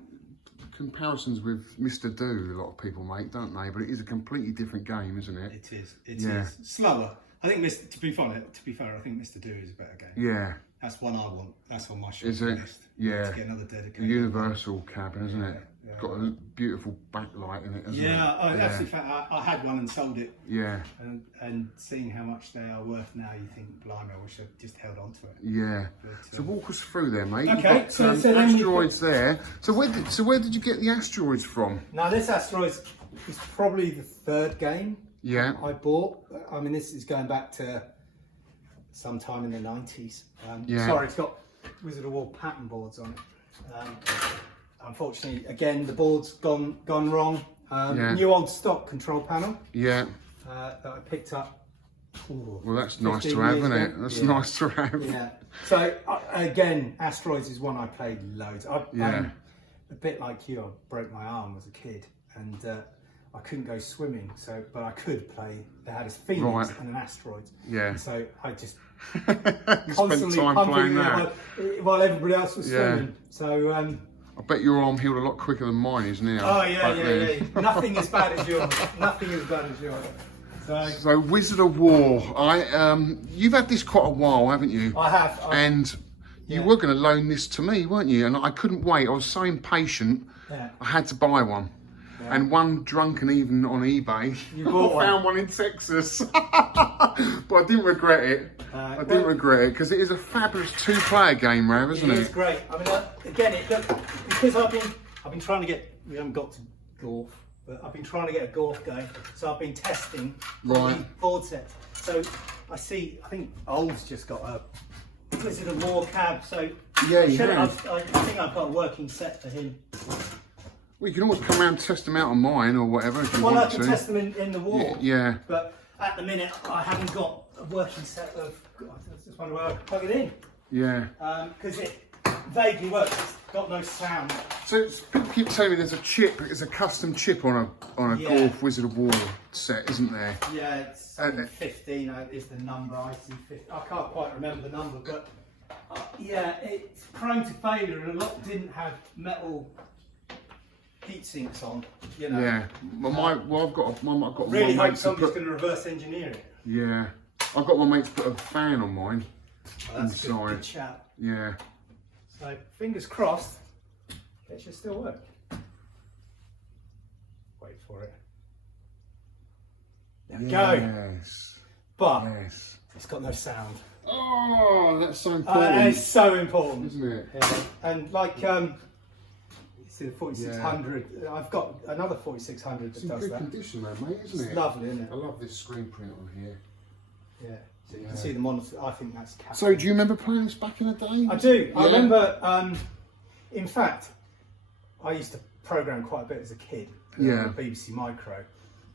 comparisons with Mr. Do, a lot of people make, don't they? But it is a completely different game, isn't it? It is. Yeah. Is slower. I think to be fair, I think Mr. Do is a better game. Yeah. That's one I want. That's on my Is shopping it? list. Yeah. To get another A dedicated. universal cabin, isn't it? Yeah. Got a beautiful backlight in it, hasn't it? Yeah, absolutely. I had one and sold it, Yeah. and seeing how much they are worth now, you think, blimey, I wish I'd just held on to it. Yeah. But, So walk us through there, mate. Okay, You've got, so then you've asteroids there. So where did you get the asteroids from? Now this asteroids is probably the third game Yeah. I bought. I mean, this is going back to sometime in the 90s. Yeah. Sorry, it's got Wizard of War pattern boards on it. Unfortunately, again, the board's gone wrong. Yeah. New old stock control panel Yeah. that I picked up. Ooh, Well, that's nice 15 to have, years isn't ago. it? That's Yeah. nice to have. Yeah. So again, Asteroids is one I played loads. Yeah. I'm a bit like you. I broke my arm as a kid, and I couldn't go swimming. But I could play. They had a Phoenix Right. and an Asteroids. Yeah. And so I just You constantly spent time pumping playing it that. while everybody else was Yeah. swimming. So. I bet your arm healed a lot quicker than mine is now. Oh yeah, back yeah, then. yeah. Nothing as bad as yours. Nothing as bad as yours. So Wizard of War, you've had this quite a while, haven't you? I have. And you Yeah. were going to loan this to me, weren't you? And I couldn't wait. I was so impatient. Yeah. I had to buy one. And one drunken evening on eBay, You bought I one. found one in Texas. But I didn't regret it. I didn't well- regret it because it is a fabulous two-player game, Rav, isn't It it? is great. I mean, again, because I've been trying to get. We haven't got to golf, but I've been trying to get a golf game. So I've been testing all Right. these board sets. So I think Old's just got a Wizard of War cab. So Yeah, he I has. think I've got a working set for him. Well, you can always come around and test them out on mine or whatever if you Well, I want can to. test them in the wall. Yeah. But at the minute, I haven't got a working set of. I just wonder where I can plug it in. Yeah. Because it vaguely works. It's got no sound. So people keep telling me there's a custom chip on a Yeah. Golf Wizard of War set, isn't there? Yeah, it's 15 is the number. I see 50. I can't quite remember the number, but yeah, it's prone to failure, and a lot didn't have metal heat sinks on. You know. Yeah. Well, I've got Really one hope mate to somebody's put. going to reverse engineer it. Yeah. I've got one mate to put a fan on mine. Well, that's a Inside. good chat. Yeah. So fingers crossed, it should still work. Wait for it. There we go. Yes. But Yes. it's got no sound. Oh, that's so And important, it's so important. isn't it? Yeah. And like, see the 4600. I've got another 4600 It's that in does good that. condition though, mate, isn't It's it? lovely, isn't it? I love this screen print on here. Yeah. So you can see the monitor. I think that's capital. So, do you remember playing this back in the day? I do. I Yeah. remember. In fact, I used to program quite a bit as a kid. Yeah. On the BBC Micro, and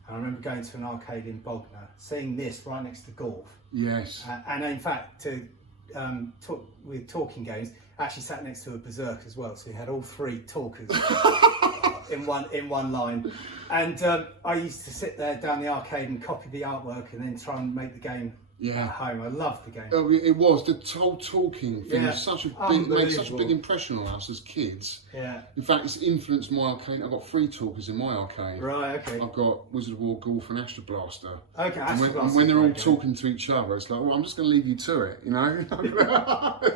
I remember going to an arcade in Bognor, seeing this right next to golf. Yes. And in fact, to talk with talking games, actually sat next to a berserk as well. So you had all three talkers in one line. And I used to sit there down the arcade and copy the artwork, and then try and make the game Yeah. at home. I loved the game. Oh, it was the whole talking thing. Yeah. Was such a big, made such a Unbelievable. big impression on us as kids. Yeah. In fact, it's influenced my arcade. I've got three talkers in my arcade. Right. Okay. I've got Wizard of War, Golf, and Astro Blaster. Okay. And when they're all talking to each other, it's like, well, I'm just going to leave you to it, you know?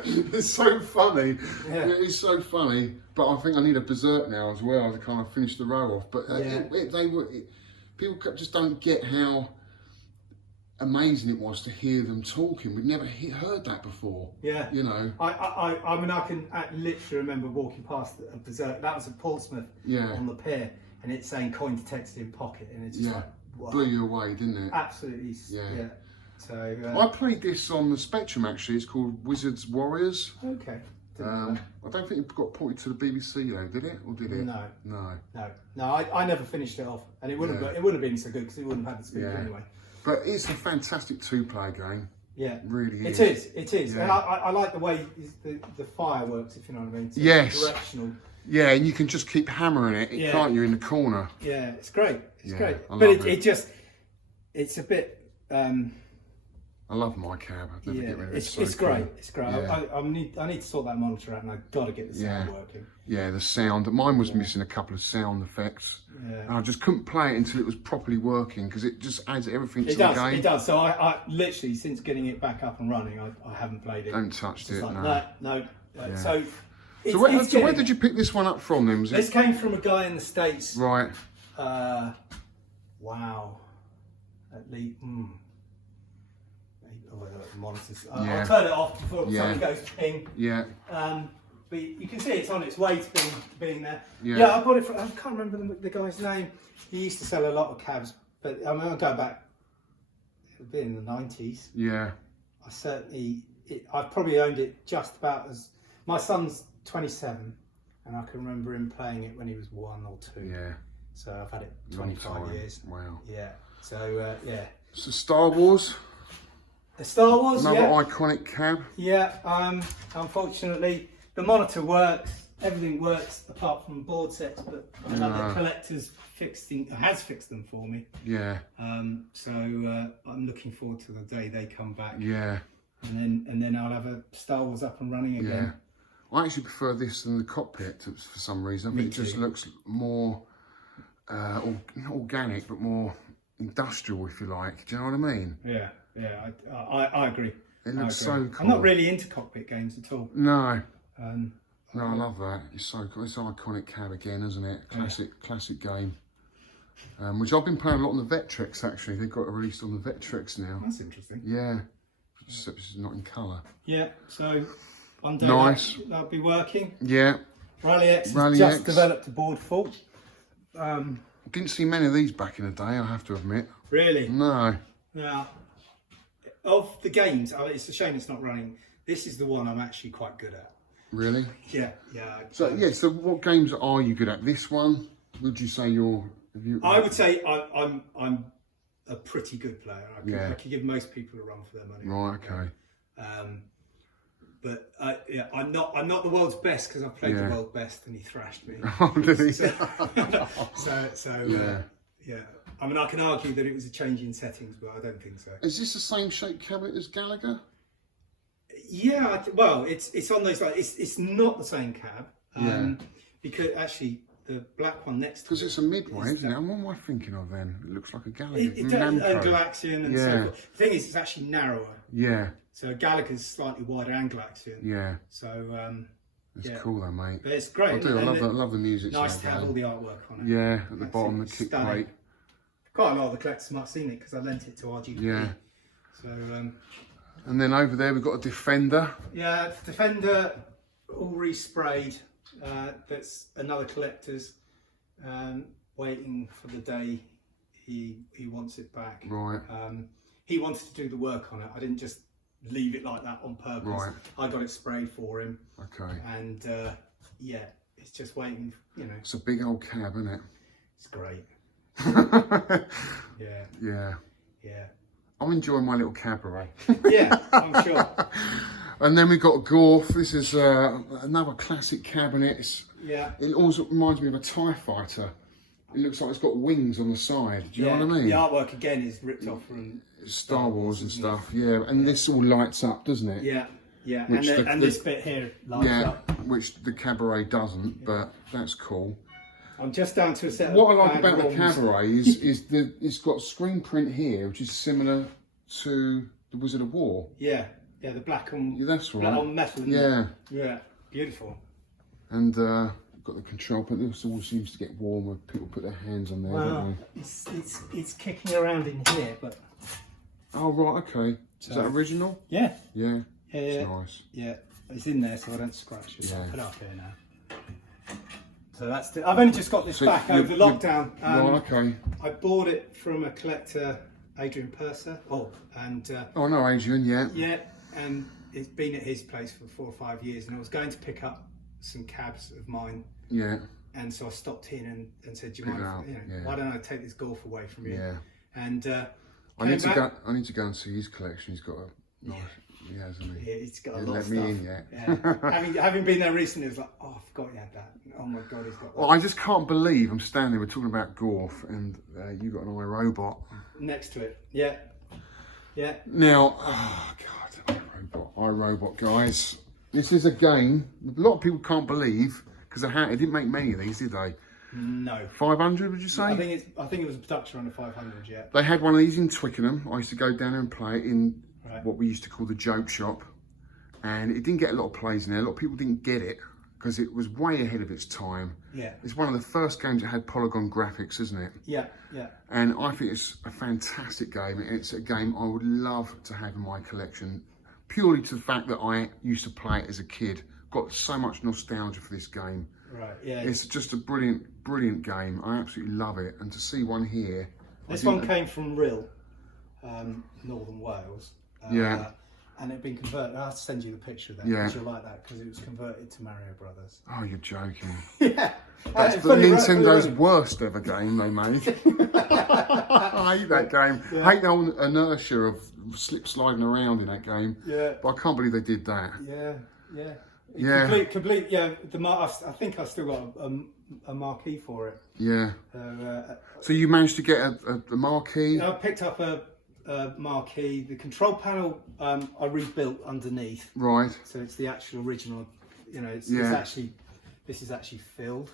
It's so funny. Yeah. It is so funny. But I think I need a berserk now as well to kind of finish the row off. But Yeah. people just don't get how amazing it was to hear them talking. We'd never heard that before. Yeah. You know? I mean, I can literally remember walking past a berserk. That was at Portsmouth Yeah. on the pier, and it's saying coin detected in pocket, and it's just Yeah. like, wow. Blew you away, didn't it? Absolutely. Yeah. Yeah. So. I played this on the Spectrum actually. It's called Wizards Warriors. Okay. I don't think it got ported to the BBC though, did it? Or did it? No. No. I never finished it off, and it wouldn't have been so good because it wouldn't have had the speed anyway. But it's a fantastic two-player game. Yeah, It really is. It is, Yeah. and I like the way the fire works, if you know what I mean. So Yes. it's directional. Yeah, and you can just keep hammering it, can't you, in the corner? Yeah, it's great. It's great, I but love it's a bit. I love my cab. I'd never get rid of it. It's great. Cool. It's great. Yeah. I need to sort that monitor out, and I've got to get the sound working. Yeah, the sound. Mine was missing a couple of sound effects. Yeah. And I just couldn't play it until it was properly working because it just adds everything to It the does. game. It does. So I literally, since getting it back up and running, I haven't played it. Don't touch it. Like, no. So. So where did you pick this one up from then? Was This it came from a guy in the States. right? Wow. At least. Monitors. Yeah. I'll turn it off before something goes ping. Yeah. But you can see it's on its way to being there. Yeah. I bought it from, I can't remember the guy's name. He used to sell a lot of cabs, but I mean, I'll go back, it'd been in the 90s. Yeah. I've probably owned it just about as, my son's 27, and I can remember him playing it when he was 1 or 2. Yeah. So I've had it Long 25 time. years. Wow. Yeah. So, yeah. So Star Wars. The Star Wars, Another iconic cab. Yeah, unfortunately, the monitor works, everything works apart from board sets, but another collector's has fixed them for me. Yeah. So I'm looking forward to the day they come back. Yeah. And then I'll have a Star Wars up and running again. Yeah. I actually prefer this than the cockpit for some reason. I think it just looks more not organic, but more industrial, if you like. Do you know what I mean? Yeah. Yeah, I agree. It looks so cool. I'm not really into cockpit games at all. No. No, I love that. It's so cool. It's an iconic cab again, isn't it? Classic game. Which I've been playing a lot on the Vectrex actually. They've got it released on the Vectrex now. That's interesting. Yeah. Except it's not in colour. Yeah, so one day that'll be working. Yeah. Rally X has just developed a board fault. Didn't see many of these back in the day, I have to admit. Really? No. Now, of the games, it's a shame it's not running. This is the one I'm actually quite good at. Really? Yeah. So what games are you good at? This one? Would you say you're? I would say I'm a pretty good player. I could give most people a run for their money. Right. Okay. But I'm not the world's best because I've played the world's best and he thrashed me. Oh, did he? So yeah. I mean, I can argue that it was a change in settings, but I don't think so. Is this the same shaped cabinet as Gallagher? Yeah, well, it's on those like it's not the same cab. Because actually the black one next to it. Because it's a midway, isn't it? And what am I thinking of then? It looks like a Gallagher. It does, Galaxian and so forth. The thing is, it's actually narrower. Yeah. So Gallagher's slightly wider and Galaxian. Yeah. So it's cool though, mate. But it's great. I do. I love the music. Nice to have all the artwork on it. Yeah, at the bottom, the kick plate. Quite a lot of the collectors might have seen it because I lent it to RGB. Yeah. So. And then over there we've got a Defender. Yeah, Defender, all resprayed. That's another collector's, waiting for the day he wants it back. Right. He wanted to do the work on it. I didn't just leave it like that on purpose. Right. I got it sprayed for him. Okay. And it's just waiting. It's a big old cab, isn't it? It's great. Yeah. Yeah. I'm enjoying my little cabaret. Yeah, I'm sure. And then we've got Gorf. This is another classic cabinet. It also reminds me of a TIE fighter. It looks like it's got wings on the side. Do you know what I mean? The artwork again is ripped off from Star Wars and stuff. Yeah, and this all lights up, doesn't it? Yeah. And this bit here lights up. Which the cabaret doesn't, but that's cool. I'm just down to a set. What I like about the cabaret is that it's got screen print here, which is similar to the Wizard of War. Yeah, the black on that's right. black on metal. Yeah, beautiful. And got the control, but this all seems to get warm when people put their hands on there. Don't they? It's kicking around in here, but. Oh right, okay. So, is that original? Yeah. Yeah. It's nice. Yeah, it's in there, so I don't scratch it. Yeah. I'll put it up here now. So that's I've only just got this back over lockdown. Right, okay. I bought it from a collector, Adrian Purser. Oh no, Adrian, yeah. Yeah, and it's been at his place for 4 or 5 years, and I was going to pick up some cabs of mine. Yeah. And so I stopped in and said, "Do you mind? Yeah. Why don't I take this golf away from you?" Yeah. And I need to go and see his collection. He's got a nice. He hasn't he? Yeah, he's got a He lot let of me stuff. in yet. Yeah. having been there recently, I was like, "Oh, I forgot he had that. Oh my god, he's got that." Well, I just can't believe I'm standing there. We're talking about golf, and you got an iRobot Next to it. Yeah. Yeah. now. Oh god, iRobot, guys. This is a game a lot of people can't believe because they didn't make many of these, did they? No. 500, would you say? I think it was a production under 500. Yeah. They had one of these in Twickenham. I used to go down there and play it in what we used to call the joke shop, and it didn't get a lot of plays in there. A lot of people didn't get it because it was way ahead of its time. Yeah. It's one of the first games that had polygon graphics, isn't it? Yeah. Yeah. And I think it's a fantastic game. It's a game I would love to have in my collection, purely to the fact that I used to play it as a kid. Got so much nostalgia for this game. Right. Yeah. It's just a brilliant game. I absolutely love it. And to see one here. This one came from Rhyl, Northern Wales. Yeah. And it'd been converted. I'll have to send you the picture of that. Yeah. Because you'll like that, because it was converted to Mario Brothers. Oh, you're joking. Yeah. That's the Nintendo's worst ever game they made. I hate that game. Yeah. I hate the whole inertia of slip sliding around in that game. Yeah. But I can't believe they did that. Yeah. Yeah. Yeah. Complete. Yeah. I think I still got a marquee for it. Yeah. So you managed to get a marquee? I picked up a marquee. The control panel I rebuilt underneath. Right. So it's the actual original. You know, this is actually filled.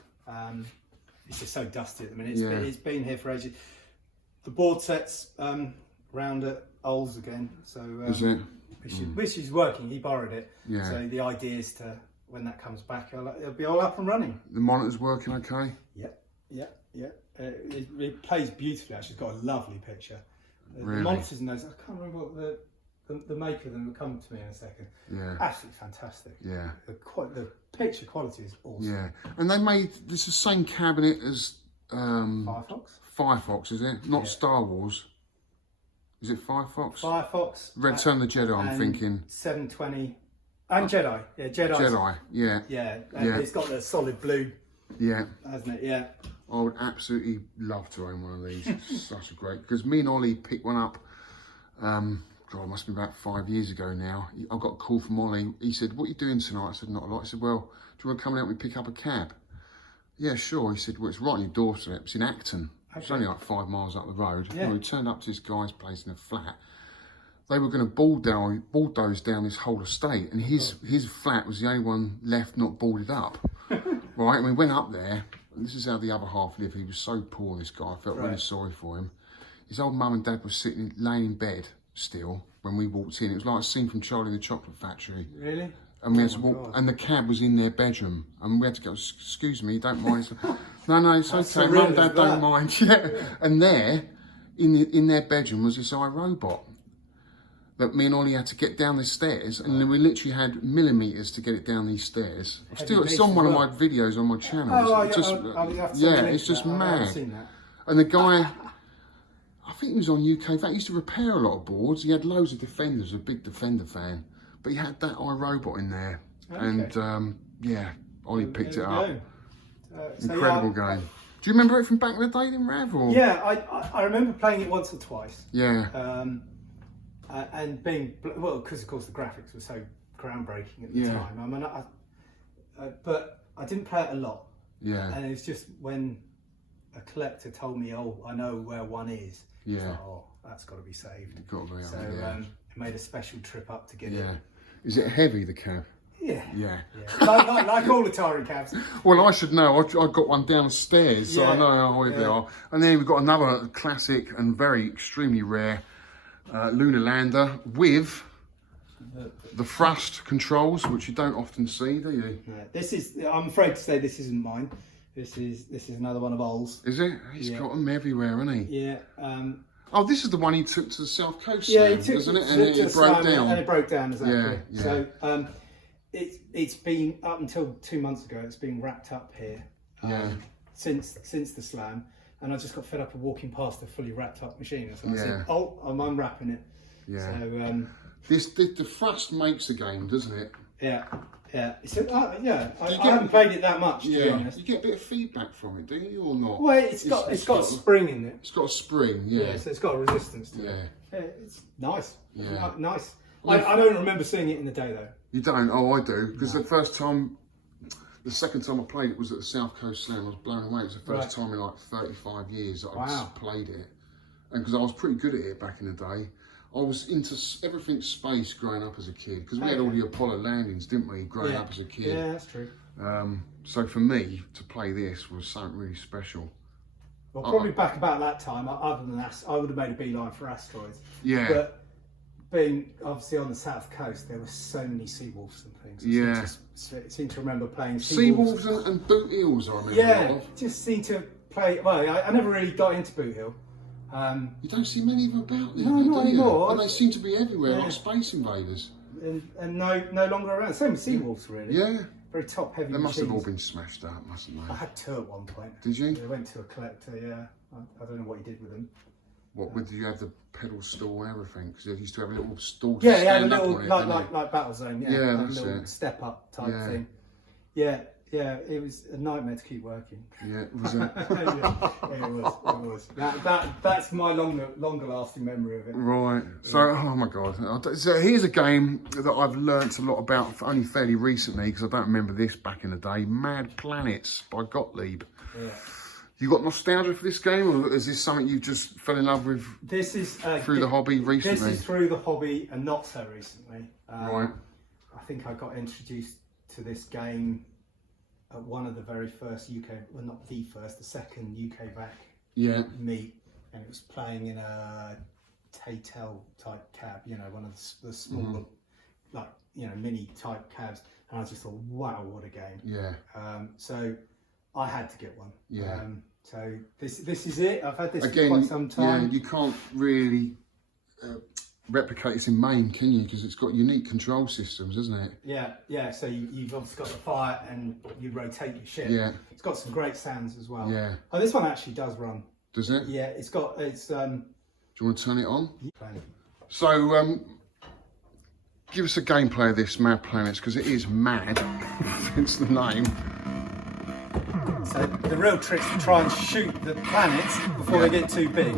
It's just so dusty at the minute. It's been here for ages. The board set's round at Oles again. So is it? Which is working. He borrowed it. Yeah. So the idea is to, when that comes back, it'll be all up and running. The monitor's working okay? Yeah. It plays beautifully. Actually, it's got a lovely picture. Really? The monitors and those. I can't remember what the maker of them will come to me in a second. Yeah. Absolutely fantastic. Yeah. The picture quality is awesome. Yeah. And they made this the same cabinet as Firefox, is it? Not Star Wars. Is it Firefox? Firefox. Return of the Jedi, I'm thinking. 720. And Jedi. Yeah, Jedi, yeah. Yeah. It's got the solid blue, Yeah. hasn't it? Yeah. I would absolutely love to own one of these. It's such a great, because me and Ollie picked one up, God, it must be about 5 years ago now. I got a call from Ollie. He said, "What are you doing tonight?" I said, "Not a lot." He said, "Well, do you want to come and help me pick up a cab?" "Yeah, sure." He said, "Well, it's right on your doorstep. It's in Acton." It's only like 5 miles up the road. Yeah. Well, we turned up to this guy's place in a flat. They were going to bulldoze down this whole estate, and his flat was the only one left not boarded up. Right, and we went up there, and this is how the other half lived. He was so poor, this guy. I felt really sorry for him. His old mum and dad was laying in bed still when we walked in. It was like a scene from Charlie and the Chocolate Factory. Really? And we had to walk, and the cab was in their bedroom, and we had to go, "Excuse me, you don't mind?" No, it's okay. Mum and Dad don't mind. Yeah. And there, in their bedroom, was this iRobot that me and Ollie had to get down the stairs, and then we literally had millimeters to get it down these stairs. It's on one of my videos on my channel. It's just mad. And the guy, I think he was on UK Vet. He used to repair a lot of boards. He had loads of Defenders, a big Defender fan, but he had that iRobot in there, and Ollie picked it up. Incredible game. Do you remember it from back in the day, then, Rav? Or? Yeah, I remember playing it once or twice. Yeah. And being, well, because of course the graphics were so groundbreaking at the time. I mean, but I didn't play it a lot. Yeah. And it's just when a collector told me, "Oh, I know where one is." Yeah. It's like, "Oh, that's got to be saved." It's got to be. So I made a special trip up to get it. Yeah. Is it heavy, the cab? Yeah. Yeah. Like all Atari cabs. Well, I should know. I got one downstairs, so I know how heavy they are. And then we've got another classic and very extremely rare lunar lander with the thrust controls, which you don't often see, do you? Yeah. This is. I'm afraid to say this isn't mine. This is another one of Oles. Is it? He's got them everywhere, hasn't he? Yeah. Oh, this is the one he took to the South Coast. Yeah, Slam, he took isn't it? to And it broke down. And it broke down, exactly. Yeah. So it's been up until 2 months ago. It's been wrapped up here. Since the slam, and I just got fed up of walking past a fully wrapped up machine. So I said, "Oh, I'm unwrapping it." Yeah. So The thrust makes the game, doesn't it? Yeah. Yeah. So, I haven't played it that much, to be honest. You get a bit of feedback from it, do you, or not? Well, it's got a spring in it. It's got a spring, yeah. So it's got a resistance to it. Yeah. Yeah, it's nice. Yeah. Nice. I don't remember seeing it in the day though. You don't? Oh, I do. Because the second time I played it was at the South Coast Slam. I was blown away. It was the first time in like 35 years that I played it. And because I was pretty good at it back in the day. I was into everything space growing up as a kid. Because we had all the Apollo landings, didn't we, growing up as a kid. Yeah, that's true. So for me, to play this was something really special. Well, probably back about that time, other than that, I would have made a beeline for asteroids. Yeah. But being obviously on the south coast, there were so many seawolves and things. Yeah. I seem to remember playing seawolves and boot eels, I remember. Yeah, just seem to play. Well, I never really got into boot eel. You don't see many of them about there, no, not anymore. And they seem to be everywhere, like Space Invaders. And no longer around. Same with seawolves, really. Yeah. Very top heavy. They must have all machines. been smashed up, mustn't they? I had two at one point. Did you? They went to a collector, yeah. I don't know what he did with them. What, did you have the pedal stall and everything? Because they used to have a little stall to Yeah, yeah, a stand up little, on it, like Battle Zone, yeah. Yeah, Like that's a little it. step up type Yeah. thing. Yeah, yeah, it was a nightmare to keep working. Yeah, was it? Yeah, it was. That's my longer lasting memory of it. Right. So, oh my God. So here's a game that I've learnt a lot about only fairly recently, because I don't remember this back in the day. Mad Planets by Gottlieb. Yeah. You got nostalgia for this game, or is this something you just fell in love with This is through the hobby recently? This is through the hobby and not so recently. Right. I think I got introduced to this game at one of the very first UK, well not the first, the second UK back meet, and it was playing in a Taytel type cab, you know, one of the smaller, like, you know, mini type cabs, and I just thought, wow, what a game. Yeah. So I had to get one. Yeah. So this is it. I've had this Again, for quite some time. Yeah, you can't really replicate this in main, can you? Because it's got unique control systems, isn't it? Yeah, yeah. So you've obviously got the fire and you rotate your ship. Yeah. It's got some great sounds as well. Yeah. Oh, this one actually does run. Does it? Yeah, it's. Do you want to turn it on? Playing. So, give us a gameplay of this Mad Planets, because it is mad, hence the name. So the real trick is to try and shoot the planets before they get too big.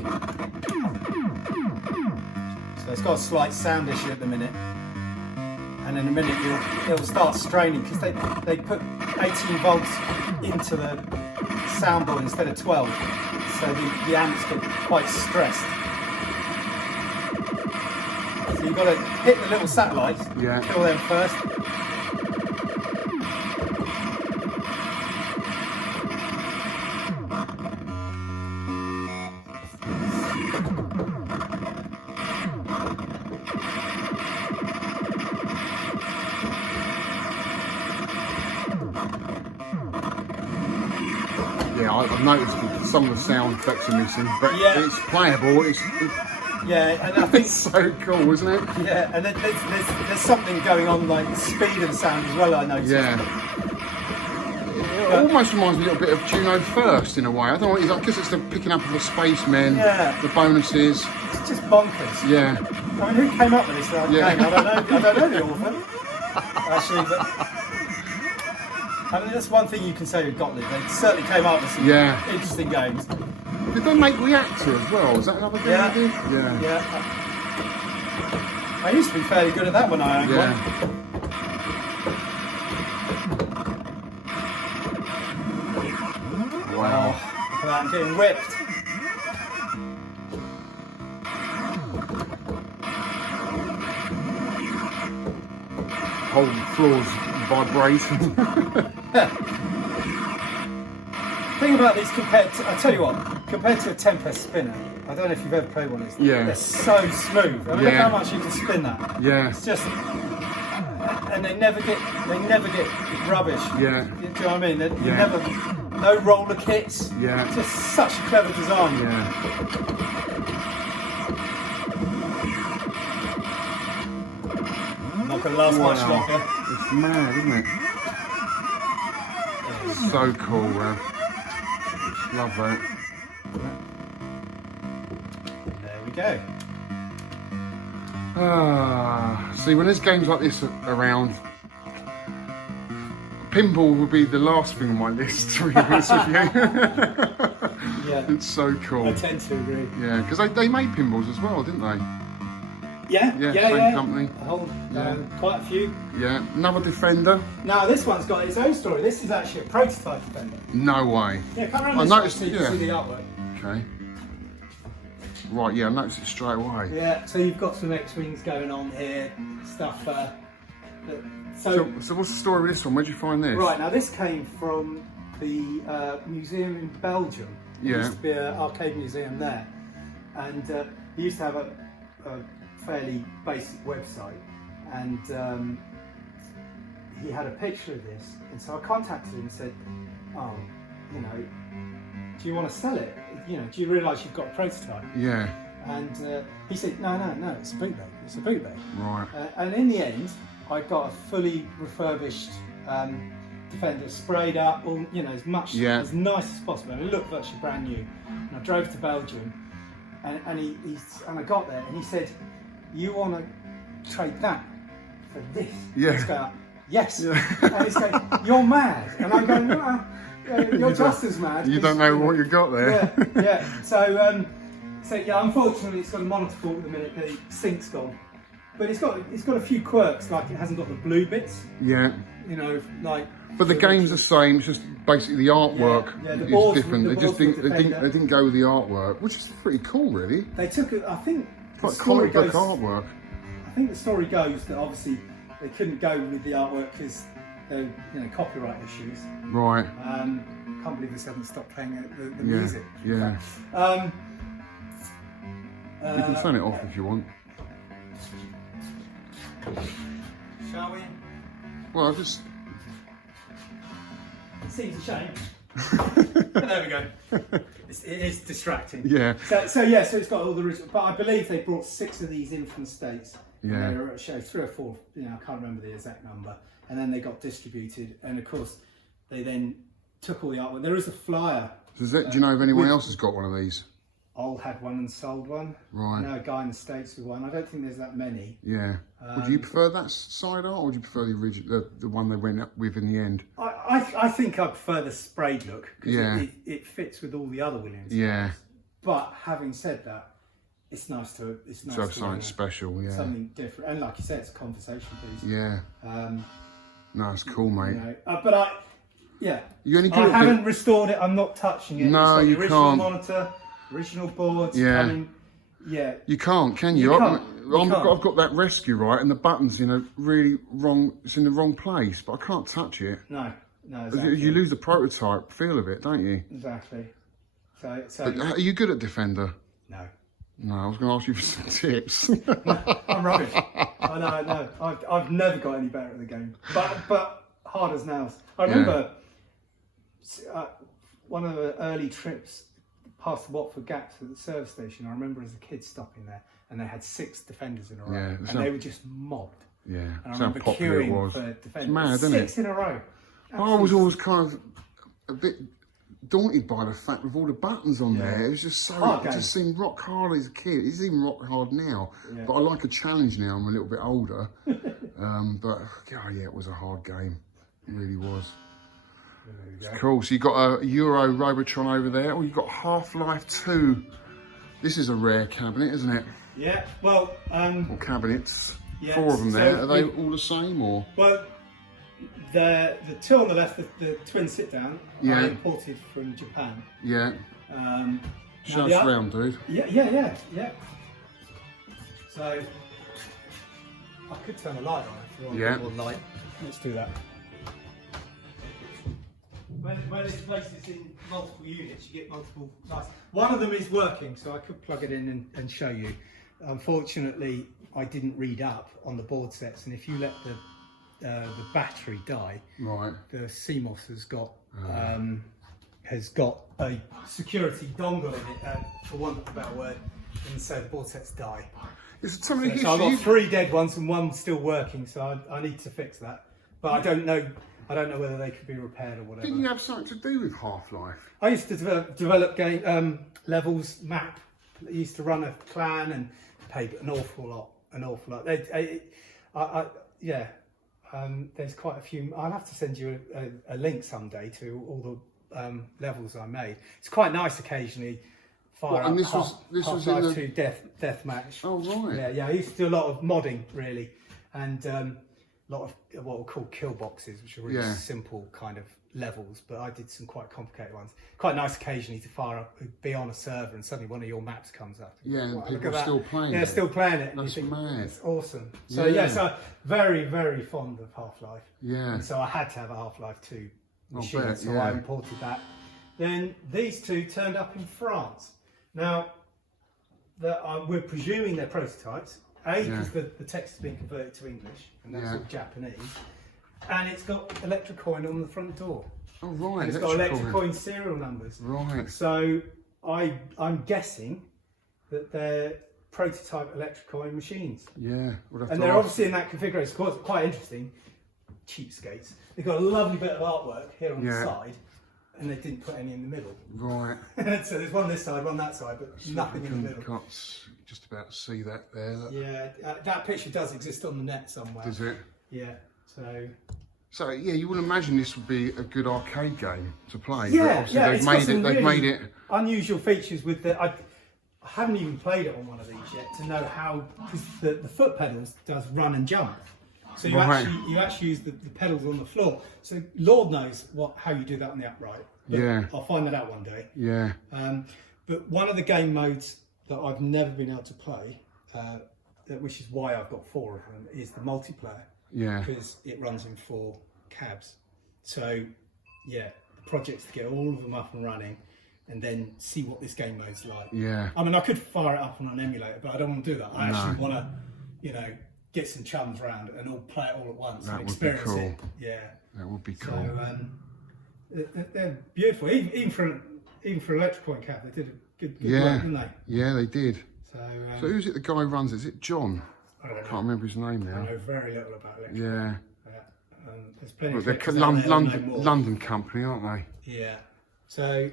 So it's got a slight sound issue at the minute, and in a minute it'll start straining because they put 18 volts into the soundboard instead of 12, so the amps get quite stressed. So you've got to hit the little satellites, kill them first. Yeah, I've noticed that some of the sound effects are missing, but it's playable. Yeah, and I think it's so cool, isn't it? Yeah, and there's something going on, like the speed of the sound as well, I noticed. Yeah. It almost reminds me a little bit of Juno First in a way. I don't know what it is, because it's the picking up of the spacemen, the bonuses. It's just bonkers. Yeah. I mean, who came up with this game? I don't know the author, actually, but I mean, that's one thing you can say with Gottlieb. They certainly came up with some interesting games. Did they make Reactor as well? Is that another game they did? Yeah. I used to be fairly good at that when I owned one. Wow. Look at that, I'm getting whipped. Whole floor's vibrating. Thing about these I tell you what, compared to a Tempest spinner, I don't know if you've ever played one of these. Yeah. They're so smooth. I mean, look how much you can spin that. Yeah. It's just, and they never get rubbish. Yeah. Do you know what I mean? You never, no roller kits. Yeah. Just such a clever design. Yeah. Not gonna last much longer. It's mad, isn't it? It's so cool, man. Love that. There we go. See, when there's games like this around, pinball would be the last thing on my list, to be honest with you. Yeah. It's so cool. I tend to agree. Yeah, because they made pinballs as well, didn't they? Yeah, same company. Quite a few. Yeah, another Defender. Now this one's got its own story. This is actually a prototype Defender. No way. Yeah, come around I this noticed, way so you can see the artwork. Okay. Right, yeah, I noticed it straight away. Yeah, so you've got some X-Wings going on here, stuff. So what's the story with this one? Where'd you find this? right, now this came from the museum in Belgium. There used to be an arcade museum there. And he used to have a fairly basic website. And he had a picture of this. And so I contacted him and said, oh, you know, do you want to sell it? You know, do you realise you've got a prototype? Yeah. And he said, no, it's a bootleg. It's a bootleg. Right. And in the end, I got a fully refurbished Defender, sprayed up, all, you know, as nice as possible. And it looked virtually brand new. And I drove to Belgium, and I got there, and he said, "You want to trade that for this?" Yeah. And I go, yes. Yeah. And he's going, "You're mad." And I go, "No, you're just as mad." You don't know what you got there. Yeah. So yeah, unfortunately, it's got a monitor fault at the minute. The sync's gone, but it's got a few quirks, like it hasn't got the blue bits. Yeah. You know, like. But the game's the same. It's just basically the artwork is different. They didn't go with the artwork, which is pretty cool, really. They took it. I think. Like comic book artwork. I think the story goes that obviously they couldn't go with the artwork because there were copyright issues. Right. Can't believe this hasn't stopped playing the music. Yeah. You can turn it off if you want. Shall we? Well, I just. It seems a shame. There we go. It is distracting. Yeah. So it's got all the original. But I believe they brought 6 of these in from the States. Yeah. They were at a show, 3 or 4. I can't remember the exact number. And then they got distributed, and of course, they then took all the artwork. There is a flyer. Do you know if anyone else has got one of these? Ol had one and sold one. Right. I know a guy in the States with one. I don't think there's that many. Yeah. Would you prefer that side art, or would you prefer the original, the one they went up with in the end? I think I prefer the sprayed look because it fits with all the other Williams. Yeah. But having said that, it's nice to have something special. Yeah. Something different, and like you said, it's a conversation piece. Yeah. No, it's cool, mate. But You only I haven't restored it. I'm not touching it. No, it's got you the original can't. Monitor, original boards. Yeah. You can't, can you? I've got that rescue right, and the button's really wrong. It's in the wrong place, but I can't touch it. No, exactly. You lose the prototype feel of it, don't you? Exactly. So But are you good at Defender? No. No, I was going to ask you for some tips. I'm rubbish. I know. I've never got any better at the game, but hard as nails. I remember one of the early trips past the Watford Gap to the service station. I remember as a kid stopping there, and they had 6 Defenders in a row, and they were just mobbed. Yeah, and I that's remember how popular it queuing was. for Defenders. It's mad, isn't it? 6 in a row. I was always kind of a bit daunted by the fact with all the buttons on there. It was just it just seemed rock hard as a kid. It's even rock hard now, but I like a challenge now. I'm a little bit older, but it was a hard game. It really was. It's cool. So you got a Euro Robotron over there. Oh, you've got Half-Life 2. This is a rare cabinet, isn't it? Yeah. Well. Or cabinets. Yeah, 4 of them there. so Are they all the same or? Well, the 2 on the left, the twin sit down, I imported from Japan. Yeah. Show us around, dude. Yeah. So I could turn the light on if you want a bit more light. Let's do that. When this place is in multiple units, you get multiple lights. One of them is working, so I could plug it in and show you. Unfortunately, I didn't read up on the board sets, and if you let the battery die, the CMOS has got a security dongle in it, for want of a better word, and so the board sets die. So I've got 3 dead ones and 1 still working, so I need to fix that. But I don't know whether they could be repaired or whatever. Didn't you have something to do with Half-Life? I used to develop game levels map. I used to run a clan and paid an awful lot. an awful lot. Yeah. There's quite a few. I'll have to send you a link someday to all the levels I made. It's quite nice occasionally. Fire and up this was in Half-Life the 2 death match. Oh right. Yeah. I used to do a lot of modding really, and a lot of what were called kill boxes, which are really simple kind of levels. But I did some quite complicated ones. Quite nice occasionally to fire up, be on a server, and suddenly one of your maps comes up. Yeah, and Wow, people are still playing. Yeah, it. still playing it. That's mad. It's awesome. So so very, very fond of Half-Life. Yeah. And so I had to have a Half-Life 2 machine, bet, so I imported that. Then these two turned up in France. Now, we're presuming they're prototypes. Because the text has been converted to English, and that's all Japanese. And it's got Electrocoin on the front door. Oh right. And it's got Electrocoin serial numbers. Right. So I'm guessing that they're prototype Electrocoin machines. Yeah. And they're obviously in that configuration. It's quite interesting. Cheapskates. They've got a lovely bit of artwork here on the side, and they didn't put any in the middle. Right. So there's one this side, one that side, but nothing in the middle. Can't just about see that there. Look. Yeah, that picture does exist on the net somewhere. Does it? Yeah. So yeah, you would imagine this would be a good arcade game to play. Yeah, but obviously they've made it. Unusual features with the. I haven't even played it on one of these yet to know how, because the foot pedals does run and jump. So you actually use the pedals on the floor. So Lord knows how you do that on the upright. But I'll find that out one day. Yeah. But one of the game modes that I've never been able to play, which is why I've got 4 of them, is the multiplayer. Yeah. Because it runs in 4 cabs. So the project's to get all of them up and running, and then see what this game mode's like. Yeah. I mean, I could fire it up on an emulator, but I don't want to do that. I actually want to, get some chums round and all play it all at once and experience it. Yeah. That would be cool. So they're beautiful. Even for Electrocoin cab, they did a good work, didn't they? Yeah, they did. So who's it? The guy who runs it? Is it John? I don't know. Can't remember his name now. I know very little about Electrocoin. Yeah. There's plenty But of they're pictures out there that know more. London company, aren't they? Yeah. So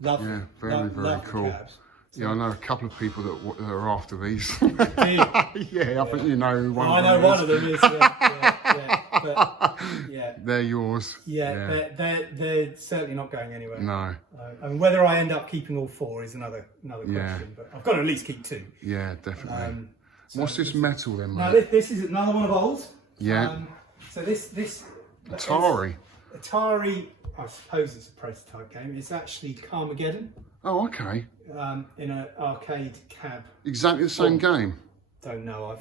lovely. Yeah, very lovely cool. cabs. Yeah, I know a couple of people that are after these. Do you? I think you know one. I know one of them is. But, they're yours. Yeah, they're certainly not going anywhere. No. And whether I end up keeping all 4 is another question. But I've got to at least keep 2. Yeah, definitely. What's this metal then, Now mate? this is another one of old. Yeah. So this Atari. Atari, I suppose it's a prototype game. It's actually Carmageddon. Oh, okay. In an arcade cab. Exactly the same game. Don't know.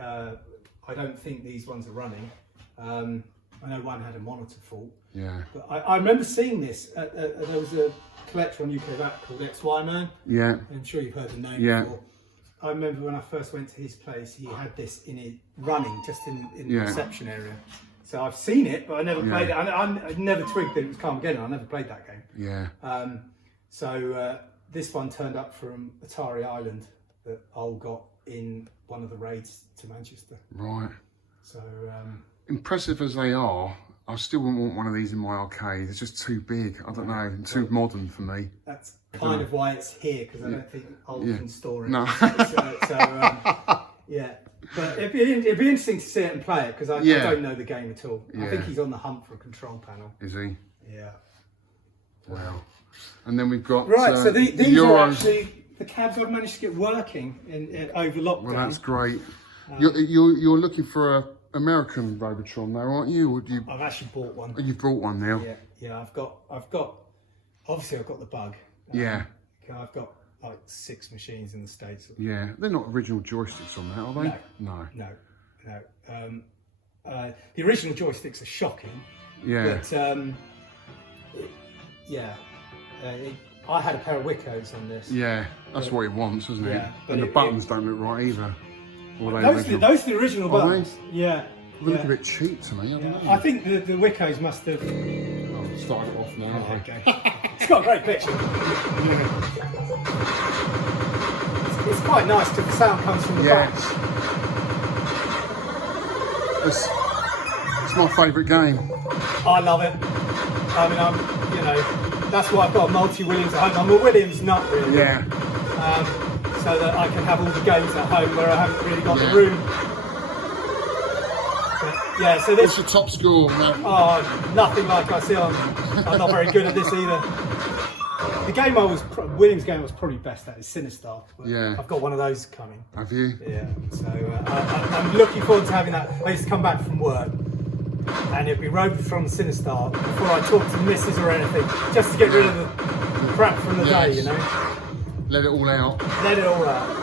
I don't think these ones are running. I know one had a monitor fault. Yeah. But I remember seeing this. There was a collector on UK Back called XY Man. Yeah. I'm sure you've heard the name before. I remember when I first went to his place, he had this in it running just in the reception area. So I've seen it, but I never played it. I never twigged that it was Carmageddon. I never played that game. Yeah. So this one turned up from Atari Island that Ol got in one of the raids to Manchester. Right. So impressive as they are, I still wouldn't want one of these in my arcade. It's just too big. I don't know, too modern for me. That's kind of why it's here, because I don't think Ol can store it. No. But it'd be interesting to see it and play it, because I don't know the game at all. I think he's on the hunt for a control panel. Is he? Yeah. Wow. And then we've got so these Euros. are actually the cabs I've managed to get working in over lockdown. Well, that's great. You're looking for a American Robotron, though, aren't you? Or do you? I've actually bought one. Oh, you've bought one now. Yeah. I've got. Obviously, I've got the bug. I've got like 6 machines in the States. Yeah, they're not original joysticks on that, are they? No. The original joysticks are shocking. Yeah. But I had a pair of Wiccos on this. Yeah, that's what it wants, isn't it? Yeah, and the buttons don't look right either. Those are the original buttons. Yeah. They look a bit cheap to me. I don't know. I think the Wiccos must have. Oh, started it off now. Okay. It's got a great picture. It's quite nice because the sound comes from the back. It's my favourite game. I love it. I mean, that's why I've got a multi-Williams at home. I'm a Williams nut, really. Yeah. so that I can have all the games at home where I haven't really got Yeah. the room. But, yeah, so What's this. your top score? No. Oh, nothing like I see. I'm not very good at this either. The game William's game I was probably best at is Sinistar. But Yeah. I've got one of those coming. Have you? Yeah, so I'm looking forward to having that. I used to come back from work and it'd be road from Sinistar before I talk to the missus or anything, just to get rid of the crap from the day, you know. Let it all out. Let it all out.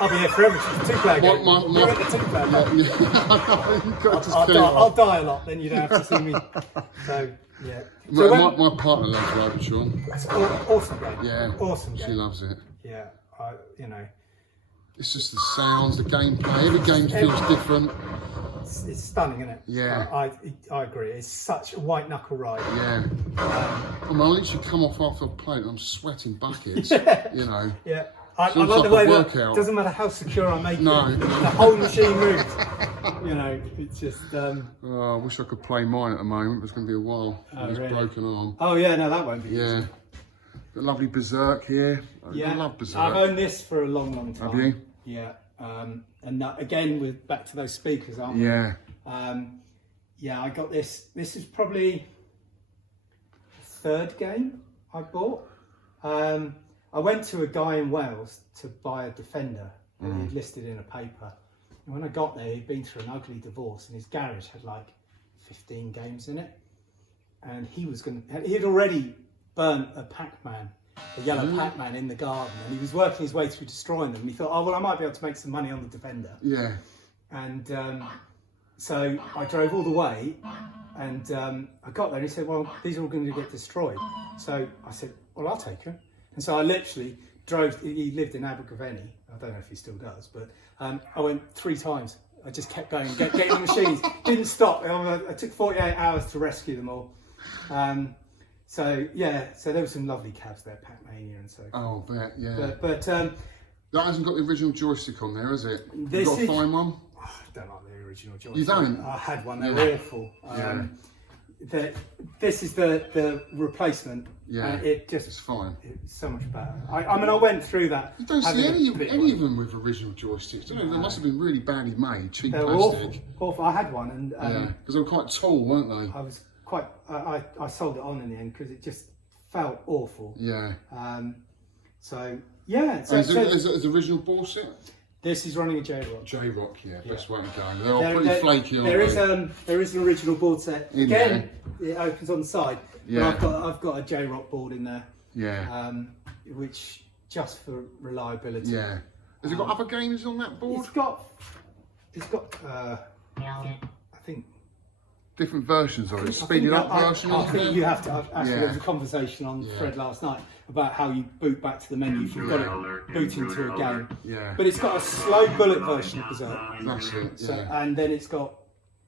I'll be here forever. It's a two-player game. You're at the two-player game. You've got to I'll die a lot, then you don't have to see me. So, yeah. So my partner loves Rabbit, Sean. It's an awesome game. Yeah. Awesome game. She loves it. Yeah, you know. It's just the sounds, the gameplay. Every game feels different. It's stunning, isn't it? Yeah. I agree. It's such a white knuckle ride. Yeah. I literally come off after a plate and I'm sweating buckets. You know. Yeah. I Seems like like the way a that workout. doesn't matter how secure I make No, it. no. The whole machine moves. You know, it's just. Oh, I wish I could play mine at the moment, but it's going to be a while. Oh, It's really? broken arm. Oh yeah, no, that won't be. Yeah. Got lovely Berserk here. Yeah. I love Berserk. I've owned this for a long, long time. Have you? Yeah. And that, again, we're back to those speakers, aren't we? Yeah. Yeah, I got this. This is probably the third game I bought. I went to a guy in Wales to buy a Defender that he'd listed in a paper. And when I got there, he'd been through an ugly divorce and his garage had like 15 games in it. And he'd already burnt a Pac-Man, a yellow Pac-Man in the garden, and he was working his way through destroying them. And he thought, oh, well, I might be able to make some money on the Defender. Yeah. And so I drove all the way and I got there and he said, well, these are all going to get destroyed. So I said, well, I'll take them. And so I literally drove, he lived in Abergavenny, I don't know if he still does, but I went 3 times. I just kept going, getting the machines, didn't stop. I took 48 hours to rescue them all. So yeah, so there were some lovely cabs there, Pac-Mania and so forth. Oh, bet, yeah. But that hasn't got the original joystick on there, has it? This You've got to is- find one? I don't like the original joystick. You don't? I had one, they were awful. This is the replacement. Yeah, It just it's fine. It's so much better. I mean, I went through that. You don't having see a any bit of one. them with original joysticks, do you? They must have been really badly made, cheap They were plastic. awful. I had one, and Yeah, because they were quite tall, weren't they? I was quite. I sold it on in the end because it just felt awful. Yeah. So yeah. So, And is the original ball set? this is running a J-Rock. J-Rock, yeah, best way to go. They're There- all pretty there- flaky, aren't there is they? there is an original board set. In Again, it opens on the side. Yeah. But I've got a J-Rock board in there. Yeah. Which just for reliability. Yeah. Has it got other games on that board? It's got I think Different versions of it. Speeded up version, I isn't think it? you have to actually Yeah. there was a conversation on Fred last night about how you boot back to the menu if you've got it boot into a game. Yeah. But it's got a slow bullet version of Berserk. That's it, So, yeah. and then it's got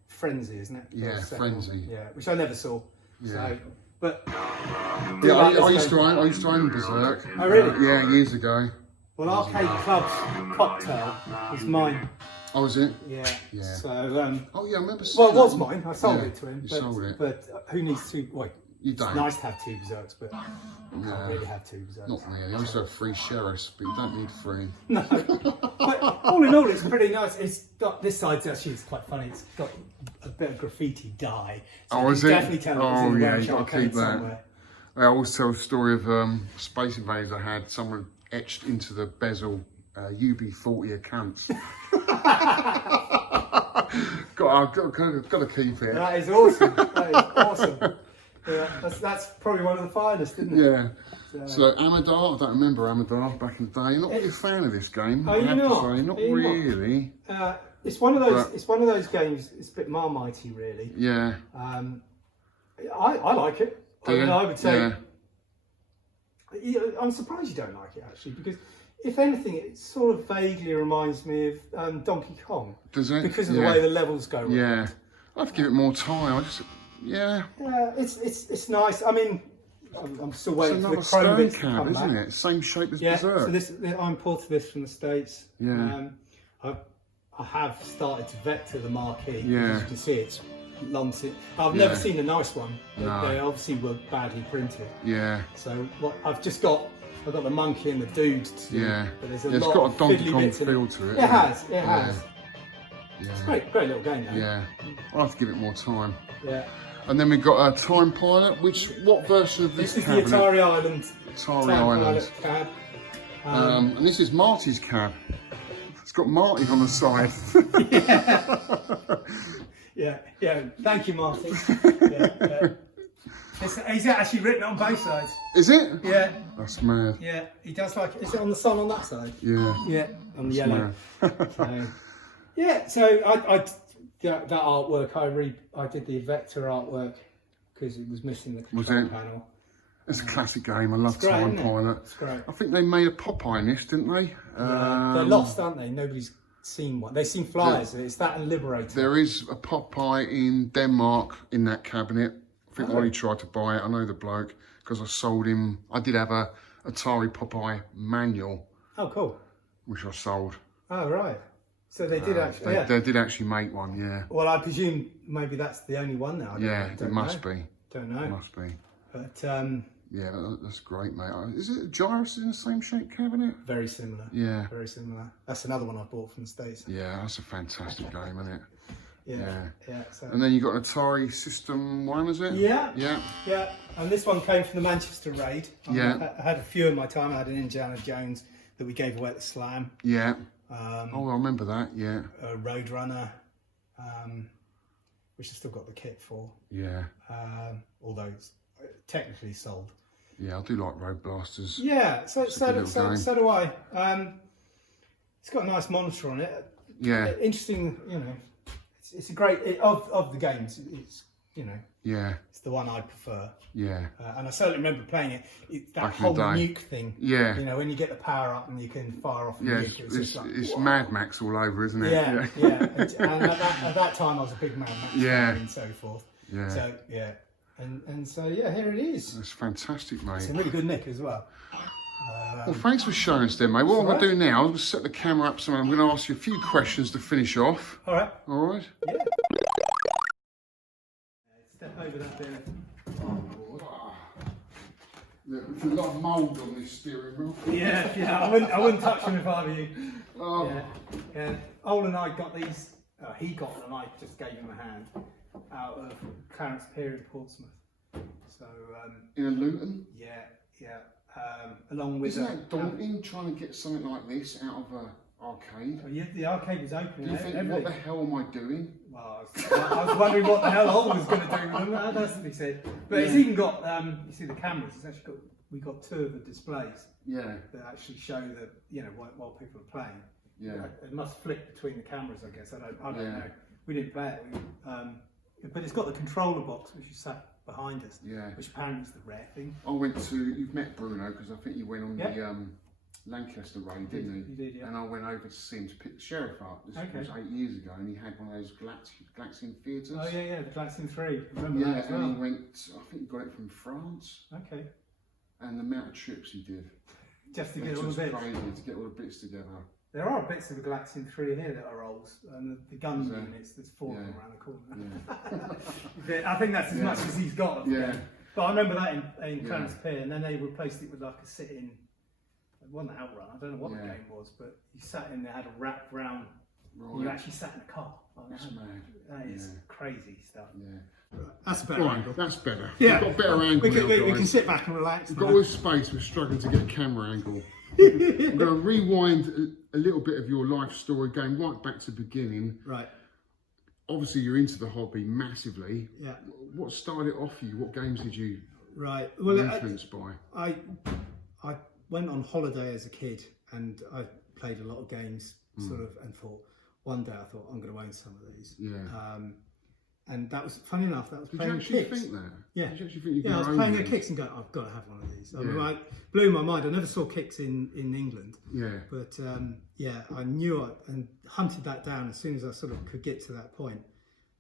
Frenzy, isn't it? Yeah, The second Frenzy. one. Yeah, which I never saw. Yeah. So, but Yeah, like I this used game. to own Berserk. Oh, really? Yeah, years ago. Well, Arcade Club's Cocktail was mine. Oh, was it? Yeah. Yeah. So, Oh, yeah, I remember seeing well, it was that. mine. I sold Yeah, it to him. You But, sold it. but who needs two? Wait, You it's don't. nice to have 2 Berserks, but you can't really have 2 Berserks. Not really. I used to have 3 sheriffs, but you don't need 3. No. But all in all, it's pretty nice. It's got this side's actually it's quite funny. It's got a bit of graffiti dye. So Oh, you is can it? Definitely tell it was Oh, in the yeah, Welsh you gotta arcade keep that. somewhere. I always tell the story of Space Invaders I had. Someone etched into the bezel UB40 accounts. Got to keep it. That is awesome. That is awesome. Yeah, that's probably one of the finest, isn't it? Yeah. So Amadar, I don't remember Amadar back in the day. Not really a fan of this game. Oh, I you're have to not? say, not Are you not? really. It's one of those. But- It's one of those games. It's a bit Marmitey, really. Yeah. I like it. Do you? I would say. Yeah. Yeah, I'm surprised you don't like it actually, because if anything, it sort of vaguely reminds me of Donkey Kong. Does it? Because of Yeah. the way the levels go. around. Yeah. I'd have to give it more time. Yeah. Yeah, it's nice. I mean, I'm still It's waiting for the another Chrome stone bits to cab, come isn't back. it? Same shape as Yeah, Berserk. so this I imported this from the States. Yeah. I have started to vector the marquee. Yeah. As you can see, it's long since. I've Yeah. never seen a nice one. No. They obviously were badly printed. Yeah. So what I've just got I've got the monkey and the dude too. Yeah. But there's a Yeah, it's lot got of a Donkey fiddly Kong bits in feel to it. It has. It has. Yeah. It's great little game though. Yeah. I'll have to give it more time. Yeah. And then we've got a Time Pilot, what version of this This is cabinet? the Atari Island. Atari Time Island. Pilot cab. And this is Marty's cab. It's got Marty on the side. Yeah. Thank you, Marty. yeah. He's actually written it on both sides. Is it? Yeah. That's mad. Yeah. He does like. Is it on the sun on that side? Yeah. Yeah. On the yellow. Mad. So, yeah. So I that artwork I did the vector artwork because it was missing the control panel. It's a classic game. I love great, Time isn't it? Pilot. It's great. I think they made a Popeye in this, didn't they? They're lost, aren't they? Nobody's seen one. They've seen flyers. It's that and Liberator. There is a Popeye in Denmark in that cabinet. I think Ollie tried to buy it. I know the bloke because I sold him. I did have a Atari Popeye manual. Oh, cool. Which I sold. Oh, right. So they did actually. They did actually make one, yeah. Well, I presume maybe that's the only one now. It must be. Don't know. It must be. But yeah, that's great, mate. Is it Gyrus in the same shape cabinet? very similar. Yeah. Very similar. That's another one I bought from the States. Yeah, that's a fantastic game, isn't it? Yeah. So. And then you got an Atari System 1, is it? Yeah. Yeah. Yeah. And this one came from the Manchester raid. Yeah. I had a few in my time. I had an Indiana Jones that we gave away at the Slam. Yeah. Oh, I remember that, yeah. A Roadrunner, which I still got the kit for. Yeah. Although it's technically sold. Yeah, I do like Road Blasters. Yeah, so do I. It's got a nice monitor on it. Yeah. Interesting, it's a great, of the games, it's, Yeah. it's the one I prefer. Yeah. And I certainly remember playing it, that Back in whole the day. nuke thing. Yeah. When you get the power up and you can fire off a Yeah, nuke. it's Mad Max all over, isn't it? Yeah. And at that time I was a big Mad Max fan and so forth. Yeah. So, yeah. And so, yeah, here it is. That's fantastic, mate. It's a really good nick as well. Well, thanks for showing us then, mate. What I'm going to do now is set the camera up so I'm going to ask you a few questions to finish off. All right. All right? Yeah. Step over that bit. There's a lot of mould on this steering wheel. Yeah. I wouldn't touch them if I were you. Oh. Yeah. Ol and I got these. He got them and I just gave him a hand out of Clarence Pier in Portsmouth. So. In a Luton? Yeah. Along with. Isn't that daunting trying to get something like this out of an arcade? Yeah, the arcade was open. Do you think, what the hell am I doing? Well, I was wondering what the hell Ol was going to do with them. That's what he said. But it's even got, you see the cameras. It's actually got. We got two of the displays. Yeah. That actually show that while people are playing. Yeah. It must flick between the cameras, I guess. I don't know. We didn't play it. But it's got the controller box, which is sat behind us. Yeah. Which apparently is the rare thing. I went to. You've met Bruno because I think you went on the Lancaster raid, didn't you? You did, yeah. And I went over to see him to pick the sheriff up. This was 8 years ago, and he had one of those Glaxian theatres. Oh yeah, the Glaxing 3. Remember that as well. And he went. I think he got it from France. Okay. And the amount of trips he did. Just to get all the bits. Crazy to get all the bits together. There are bits of the Glaxing 3 here that are old, and the gun units. There's 4 of them around the corner. I think that's as much as he's got. Yeah. But I remember that in Clarence Pier, and then they replaced it with like a sit-in. It wasn't Outrun. I don't know what the game was, but you sat in there, had a wrap round. You actually sat in the car. That's mad. That is crazy stuff. Yeah. That's a better angle. That's better. Yeah. We've got a better angle. We can sit back and relax. We've got all this space. We're struggling to get a camera angle. I'm going to rewind a little bit of your life story, going right back to the beginning. Right. Obviously, you're into the hobby massively. Yeah. What started it off for you? What games did you influenced by? I went on holiday as a kid, and I played a lot of games, and thought one day I'm going to own some of these. Yeah. And that was funny enough. That was Did playing you actually kicks. think that? Yeah. Did you actually think you I was playing at kicks and going, I've got to have one of these. I mean, it blew my mind. I never saw kicks in England. Yeah. But I knew and hunted that down as soon as I sort of could get to that point.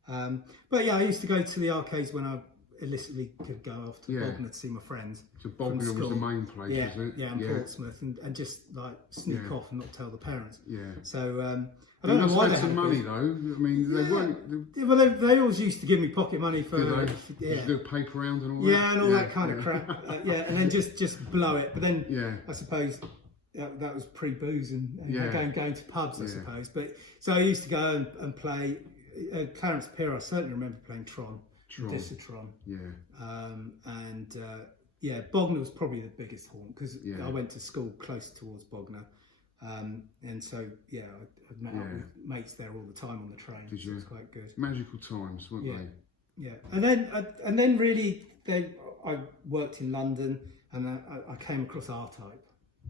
But yeah, I used to go to the arcades when illicitly could go off to Yeah. Bognor to see my friends. So from Bognor was school. the main place, Yeah, was it? yeah, and Portsmouth, and just like sneak Yeah. off and not tell the parents. Yeah. So I They don't know must why have they had some had money it. though. I mean, they weren't. Yeah, well, they always used to give me pocket money for Did they? yeah. Did you do a paper round and all that? Yeah, and all that kind of crap. Yeah, and then just blow it. But then Yeah. I suppose that was pre-booze and Yeah. going to pubs, I Yeah. suppose. But so I used to go and play. Clarence Pier, I certainly remember playing Tron. Discitron. Yeah. Yeah, Bognor was probably the biggest haunt because Yeah. I went to school close towards Bognor. And so, yeah, I'd met up with mates there all the time on the train. Did so you? it was quite good. Magical times, weren't Yeah. they? Yeah, and then really, I worked in London, and I came across R-Type.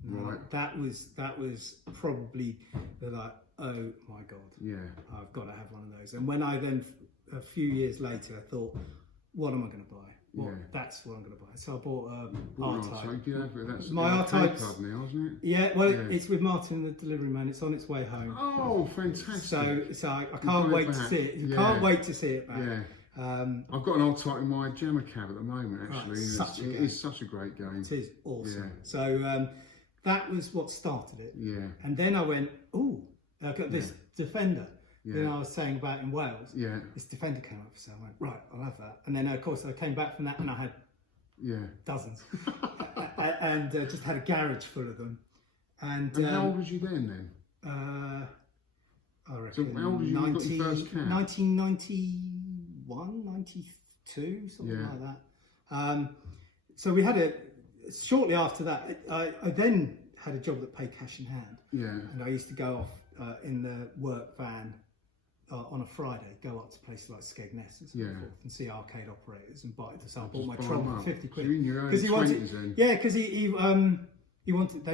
Right. That was probably like, oh my god, Yeah. I've got to have one of those. And when I then a few years later I thought, what am I going to buy? Well, that's what I'm going to buy. So I bought R-Type. You have it. That's My arcade R-Type's- club now, isn't it? Yeah, well, Yeah. it's with Martin the delivery man. It's on its way home. Oh, fantastic! So I got can't it wait to back. see it. Yeah. Can't wait to see it back. Yeah. Um, I've got an old type in my jammer cab at the moment. Actually, it's such a it game. is such a great game. It is awesome. Yeah. So that was what started it. Yeah. And then I went, oh, I got this Defender. Yeah. Then I was saying about in Wales. Yeah. This Defender came up for sale. I went, right, I'll have that. And then of course I came back from that and I had Yeah. dozens, and just had a garage full of them. And how old was you then? I reckon how old was you when you got your first cat? 1991, 92, something Yeah. like that. So we had shortly after that, I then had a job that paid cash in hand. Yeah. And I used to go off in the work van on a Friday, go up to places like Skegness and so Yeah. forth and see arcade operators and buy it. So I bought Just my buy Tron them for up. 50 So quid. you're in your early Because he wanted, 20s then? yeah, because they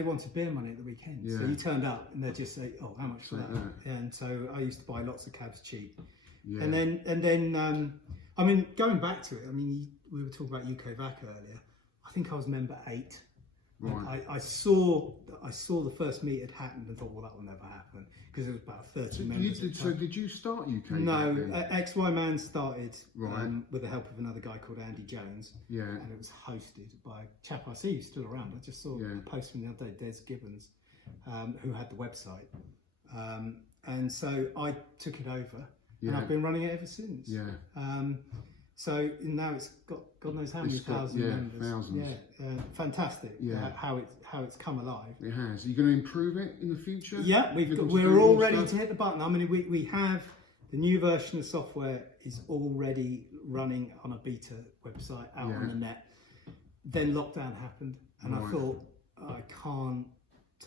wanted beer money at the weekend. So Yeah. you turned up and they'd just say, oh, how much for Like that? And so I used to buy lots of cabs cheap. Yeah. And then I mean, going back to it, I mean, we were talking about Ukvac earlier. I think I was member 8. Right. I saw the first meet had happened and thought, well, that will never happen because it was about 30 members. So did you start UK? No, back then? XY Man started Right. with the help of another guy called Andy Jones. Yeah. And it was hosted by a chap I see who's still around. I just saw a post from the other day, Des Gibbons, who had the website. And so I took it over and Yeah. I've been running it ever since. Yeah. So now it's got God knows how many It's got, thousand yeah, members. thousands. Yeah, fantastic. Yeah. How it's come alive. It has. Are you going to improve it in the future? Yeah, we're all ready to hit the button. I mean, we have the new version of software is already running on a beta website out on the net. Then lockdown happened, and I thought I can't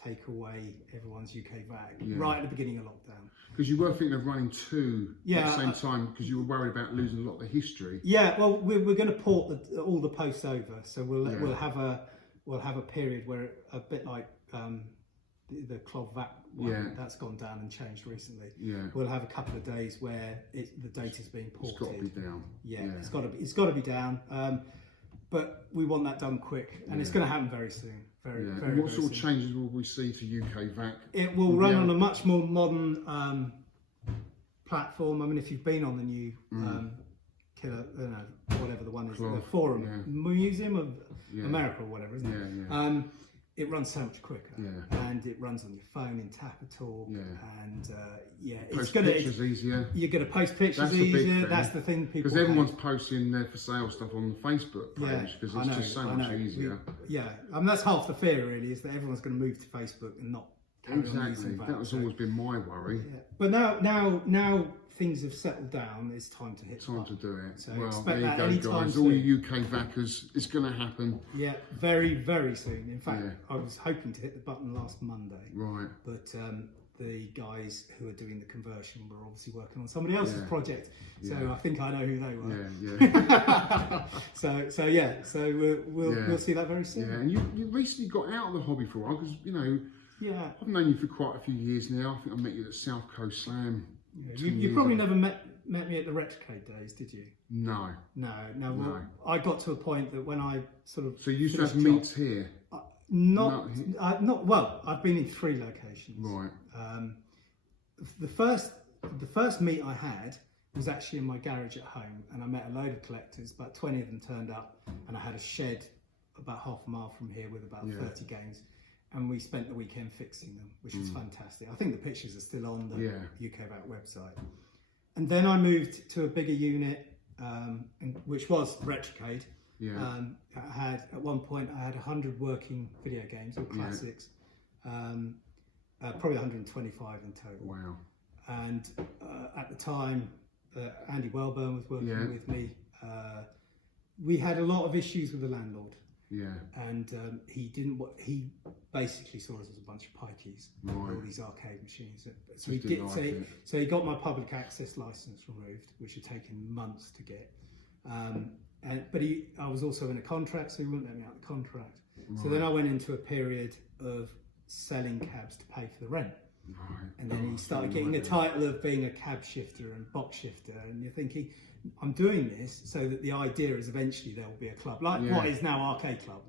take away everyone's UK VAG right at the beginning of lockdown. Because you were thinking of running 2 at Yeah, the same time because you were worried about losing a lot of the history. Yeah, well, we're going to port all the posts over, so we'll have a period where a bit like the Clov VAT one that's gone down and changed recently. Yeah. We'll have a couple of days where the data's being ported. It's got to be down. Yeah, it's got to be down. But we want that done quick, and it's going to happen very soon. Very, Yeah. very. And what very sort of soon. changes will we see to UK VAC? It will run on a much more modern platform. I mean, if you've been on the new Killer, whatever the one is, the Forum Museum of America or whatever, isn't it? It runs so much quicker, and it runs on your phone in Tapatalk, and Post pictures easier. You're going to post pictures That's the big easier. thing. That's the thing people. Because everyone's posting their for sale stuff on the Facebook page because I it's know, just so I much know. easier. I mean that's half the fear really, is that everyone's going to move to Facebook and not carry on Exactly. using That has always been my worry. Yeah. But now things have settled down. It's time to hit. Time to do it. So well, expect there that you any go, time guys. All soon. you UK VACers, it's going to happen. Yeah, very, very soon. In fact, I was hoping to hit the button last Monday. Right. But the guys who are doing the conversion were obviously working on somebody else's project. So I think I know who they were. Yeah. So we'll see that very soon. Yeah, and you recently got out of the hobby for a while because, Yeah. I've known you for quite a few years now. I think I met you at South Coast Slam. You probably never met me at the Retrocade days, did you? No. No. Well, I got to a point that when I sort of So you used to have finished job- meets here? Not well. I've been in 3 locations. Right. The first meet I had was actually in my garage at home, and I met a load of collectors. About 20 of them turned up, and I had a shed about half a mile from here with about 30 games, and we spent the weekend fixing them, which was fantastic. I think the pictures are still on the Ukvac website. And then I moved to a bigger unit, which was Retrocade. I had, at one point, I had 100 working video games, all classics, probably 125 in total. Wow. And at the time, Andy Wellburn was working with me. We had a lot of issues with the landlord. And he basically saw us as a bunch of pikeys, all these arcade machines. So he got my public access license removed, which had taken months to get. But I was also in a contract, so he wouldn't let me out of the contract. So then I went into a period of selling cabs to pay for the rent. And then he started getting the title of being a cab shifter and box shifter, and you're thinking, I'm doing this so that the idea is eventually there will be a club, like what is now Arcade Club,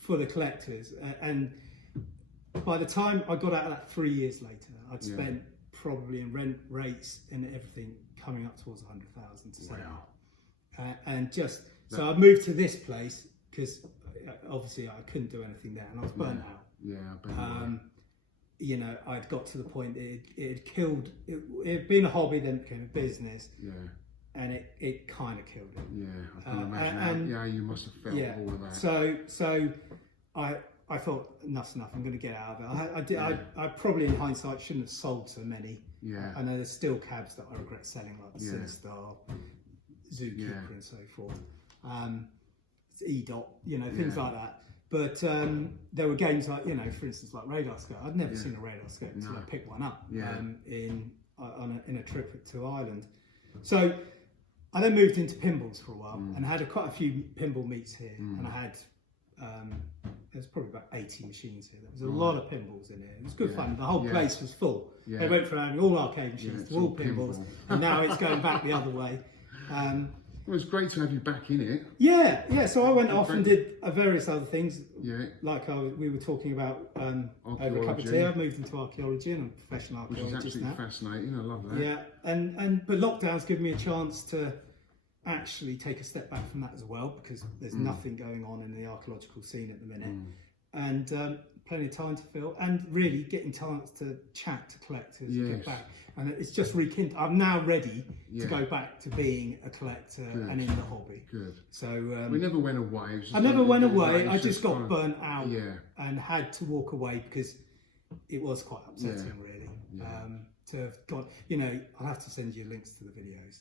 for the collectors. And by the time I got out of that 3 years later, I'd spent probably in rent, rates and everything coming up towards 100,000 to sell. And so I moved to this place because obviously I couldn't do anything there, and I was burnt out. You know, I'd got to the point it had killed. It had been a hobby, then it became a business. And it kind of killed it. I can imagine. You must have felt all of that. So I thought enough's enough. I'm going to get out of it. I probably in hindsight shouldn't have sold so many. I know there's still cabs that I regret selling, like the Sinistar, Zookeeper, and so forth. E-Dot, you know, things like that. But there were games like, you know, for instance, like Radar Scope. I'd never seen a Radar Scope until I picked one up in a trip to Ireland. So I then moved into pinballs for a while and had quite a few pinball meets here. And I had, there's probably about 80 machines here. There was a lot of pinballs in here. It was good fun. The whole place was full. They went from having all arcade machines to all pinballs. And now it's going back the other way. Well, it's great to have you back in it. So I went off and did various other things. Like we were talking about over a cup of tea. I've moved into archaeology and I'm a professional archaeologist. Which is absolutely fascinating. I love that. But lockdown's given me a chance to actually take a step back from that as well, because there's nothing going on in the archaeological scene at the minute, and plenty of time to fill, and really getting time to chat to collectors, get back. And it's just rekindled. I'm now ready to go back to being a collector and in the hobby. So we never went away. I never went away. I just got burnt out and had to walk away because it was quite upsetting, really. To have gone, you know, I'll have to send you links to the videos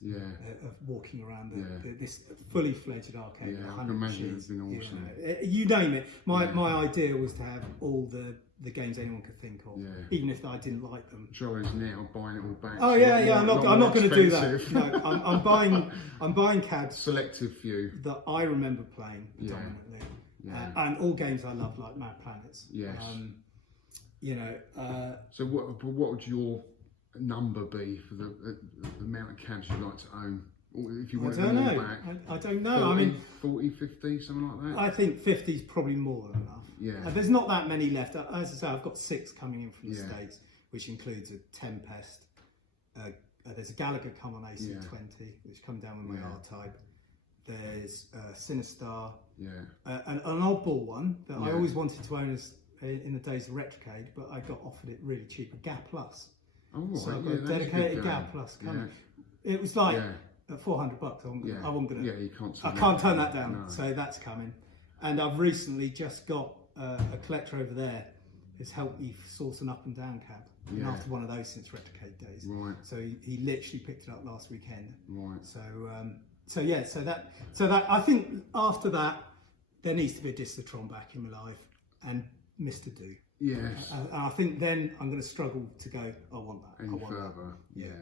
of walking around this fully fledged arcade. I can imagine it's been awesome. You name it. My idea was to have all the games anyone could think of, even if I didn't like them. Joe's now buying it all back. Oh I'm not going to do that. No, I'm buying cabs. Selective few that I remember playing predominantly, and all games I love, like Mad Planets. You know. So what would your number be for the amount of cabs you'd like to own? Or if you want them all back? I don't know. 40, I mean, 40, 50, something like that? I think 50 is probably more than enough. There's not that many left. As I say, I've got 6 coming in from the States, which includes a Tempest. There's a Gallagher come on AC20, which come down with my R-Type. There's Sinistar. An oddball one that I always wanted to own in the days of Retrocade, but I got offered it really cheap, a GAP Plus. So I've got a dedicated GAP Plus coming. It was like at $400. I can't turn that down. No. So that's coming. And I've recently just got a collector over there who's helped me source an up and down cab. And after one of those since Retrocade days. So he literally picked it up last weekend. So that I think after that there needs to be a Distatron back in my life and Mr. Do. I think then I'm going to struggle to go, I want that. Any further.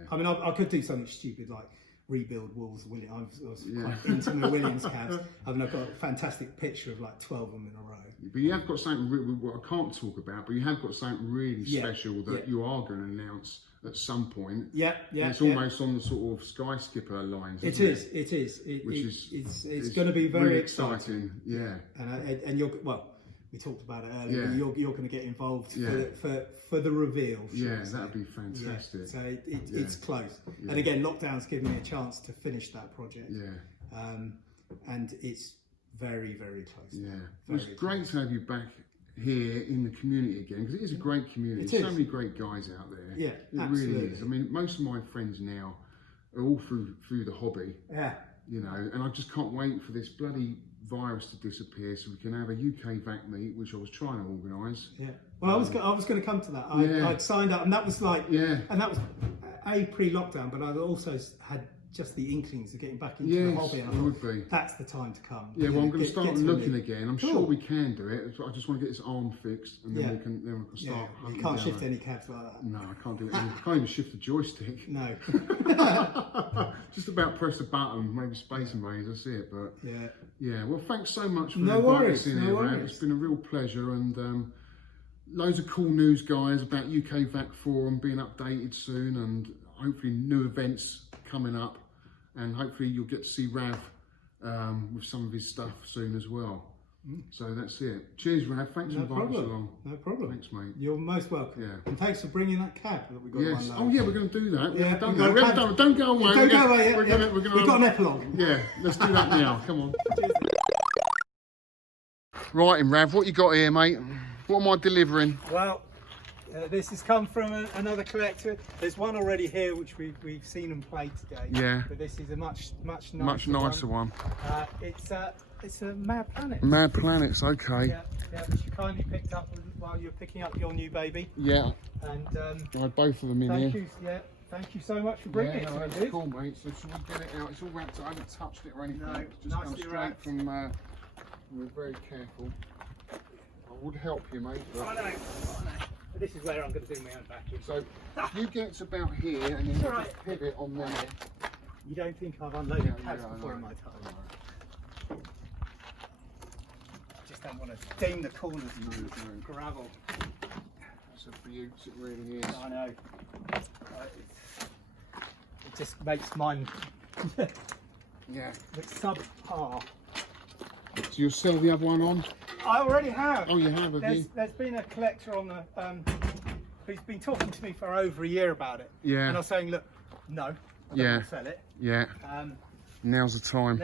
I mean, I could do something stupid like rebuild Wolves Williams. I was quite into the Williams cabs. I mean, I've got a fantastic picture of like 12 of them in a row. But you have got something what I can't talk about, but you have got something really special that you are going to announce at some point. It's almost on the sort of Sky Skipper lines. It is. It's going to be very really exciting. And you're we talked about it earlier. Yeah. You're going to get involved Yeah. for the reveal. Yeah, shall we that'd say. be fantastic. Yeah. So it's close. And again, lockdown's given me a chance to finish that project. Yeah. And it's very, very close. Yeah. now. Well, it's Very great close. to have you back here in the community again, because it is a great community. It There's so is. many great guys out there. Yeah, it really absolutely. is. I mean, most of my friends now are all through the hobby, Yeah. you know, and I just can't wait for this bloody virus to disappear so we can have a UK VAC meet, which I was trying to organise. Yeah. Well, I was going to come to that. Yeah. I'd signed up, and that was like, Yeah. and that was pre-lockdown, but I also had just the inklings of getting back into the Yes, hobby. And I it thought, would be. that's the time to come. Yeah, well, I'm going to Get start to looking me. again. I'm Cool. sure we can do it. I just want to get this arm fixed, and then Yeah. we can Yeah, start. you hunting can't down shift a- any cabs like that. No, I can't do it. I can't even shift the joystick. No. Just about press a button, maybe Space Invaders. That's it. But Yeah. yeah, well, thanks so much for No inviting worries, us in no here, Rav. worries. It's been a real pleasure, and loads of cool news, guys, about UK VAC Forum being updated soon, and hopefully new events coming up, and hopefully you'll get to see Rav with some of his stuff soon as well. So that's it. Cheers, Rav. Thanks for No inviting us problem. along. No problem. Thanks, mate. You're most welcome. Yeah. And thanks for bringing that cab that we got. Yes. to Oh, yeah, we're going to do that. We Yeah, haven't done we've that. got We a haven't cab- done it. Don't go away. Don't go away. We're Yeah, gonna, We've got an epilogue. Yeah, let's do that now. Come on. Right, and Rav, what you got here, mate? What am I delivering? Well, this has come from another collector. There's one already here which we've seen and played today. Yeah. But this is a much nicer Much nicer one. It's a Mad Planet. Mad Planets, okay. Yeah, which you kindly picked up while you were picking up your new baby. Yeah, And I had both of them in thank here. you. Yeah, thank you so much for bringing it to me, that's dude. cool, mate. So should we get it out? It's all wrapped up. I haven't touched it or anything. No, It's just come nicely straight wrapped. from. We're very careful. I would help you, mate. I But, know. But this is where I'm going to do my own vacuum. so you get to about here, and then you Right. just pivot on there. You don't think I've unloaded cabs I before know. in my time? Just don't want to ding the corners of gravel. So for you, it really is. I know. It just makes mine Yeah. look subpar. So you'll sell the other one on? I already have. Oh, you have, have you? There's been a collector on the who's been talking to me for over a year about it. Yeah. And I was saying, look, no, I don't Yeah. want to sell it. Yeah. Now's the time.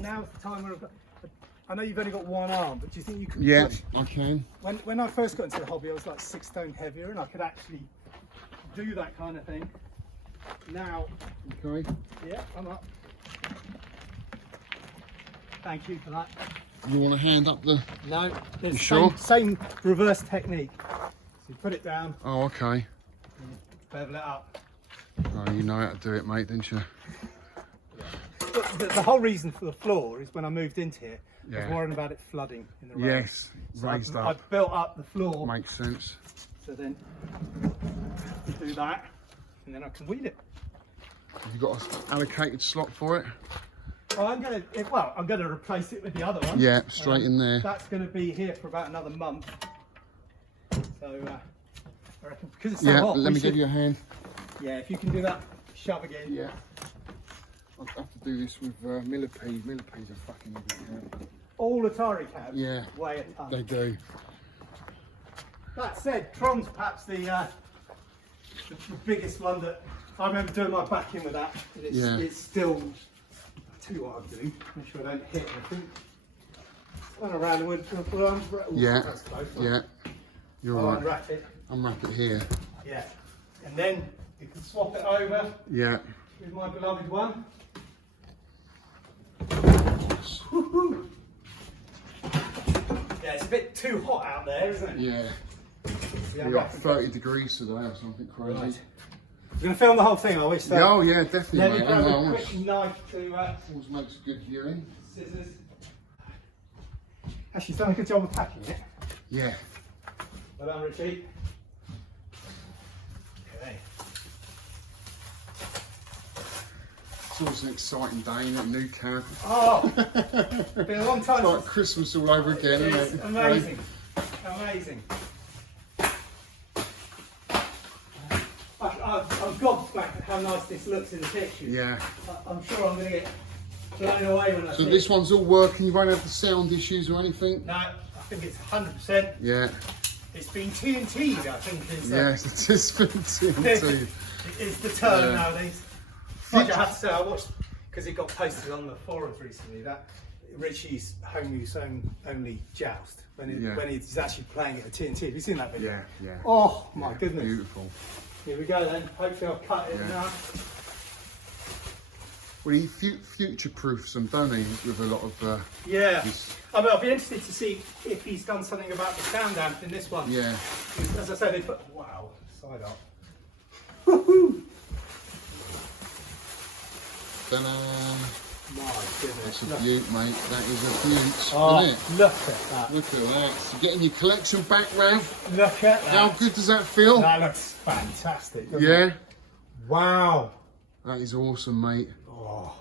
Now's the time where I've got. I know you've only got one arm, but do you think you could Yeah, push? I can. When I first got into the hobby, I was like 6 stone heavier, and I could actually do that kind of thing. Now, Okay. yeah, I'm up. Thank you for that. You want to hand up the? No, it's You sure? same reverse technique. So you put it down, Oh, okay. bevel it up. Oh, you know how to do it, mate, don't you? But the whole reason for the floor is when I moved into here, I Yeah. was worrying about it flooding in the rain. Yes, So raised I've up. built up the floor, Makes sense. so then do that, and then I can wheel it. Have you got an allocated slot for it? Well, I'm gonna replace it with the other one. Yeah, straight in there. That's gonna be here for about another month. So I reckon because it's so Yeah, hot. let we me give should- you a hand. Yeah, if you can do that, shove again. Yeah. I'll have to do this with millipedes. Millipedes are fucking everywhere. All Atari cabs Yeah. weigh a ton. They do. That said, Tron's perhaps the biggest one that I remember doing my backing with that. And it's still. I'll tell you what I'll do. Make sure I don't hit anything. Run around with. Yeah. That's close. Yeah. You're I'll right. unwrap it. Unwrap it here. Yeah. And then you can swap it over Yeah. with my beloved one. Woohoo. Yeah, it's a bit too hot out there, isn't it? Yeah. Yeah, We're like 30 degrees today or something crazy. Right. We're going to film the whole thing, I wish. So. Yeah, oh yeah, definitely, Let me mate. grab a Always quick knife to makes a good viewing. scissors. Actually, done a good job of packing it. Yeah. Well done, Richie. Okay. It's always an exciting day, isn't it? New cab. Oh, been a long time It's like since. Christmas all over again, It's isn't it? amazing. Amazing. I'm gobsmacked at how nice this looks in the pictures. Yeah. I'm sure I'm going to get blown away when I So see this it. one's all working, you won't have the sound issues or anything? No, think it's 100%. Yeah. It's been TNT'd, I think. Yes, it is been TNT. It's the term Yeah. nowadays. I have to say, I watched, because it got posted on the forums recently, that Richie's home use only joust, when he's actually playing it at TNT. Have you seen that video? Yeah, yeah. Oh my goodness. Beautiful. Here we go then. Hopefully I'll cut it now. Well, he future-proofs them, don't he, with a lot of... Yeah. his- I mean, I'll be interested to see if he's done something about the sound amp in this one. yeah. As I said, they put, wow, side up. Woohoo! Ta-da! My goodness. That's a Look. beaut, mate. That is a beaut, Oh, isn't it? look at that. Look at that. So getting your collection back, Rav. Look at that. How good does that feel? That looks fantastic. doesn't Yeah. it? Wow. That is awesome, mate. Oh.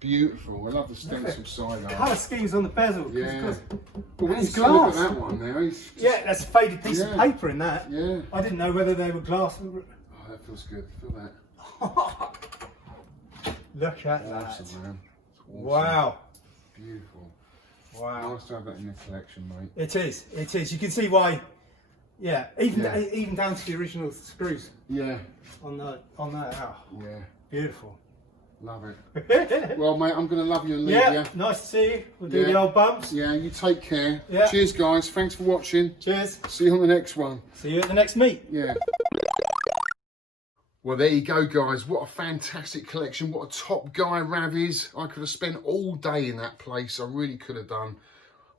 Beautiful. I love the stencil side art. Colour schemes on the bezel. Yeah. Well, It's it's look at glass. that one now. He's just, Yeah, that's a faded piece of Yeah. paper in that. Yeah. I didn't know whether they were glass. Oh, that feels good. Feel that. Look at that. Awesome, man. It's awesome. Wow. Beautiful. Wow. Nice to have that in the collection, mate. It is. It is. You can see why. Yeah. Even Yeah. even down to the original screws Yeah. on that. Oh, Yeah. beautiful. Love it. Well, mate, I'm going to love you and leave Yeah. you. Nice to see you. We'll do Yeah. the old bumps. Yeah, you take care. Yeah. Cheers, guys. Thanks for watching. Cheers. See you on the next one. See you at the next meet. Yeah. Well, there you go, guys. What a fantastic collection. What a top guy Rav is. I could have spent all day in that place. I really could have done.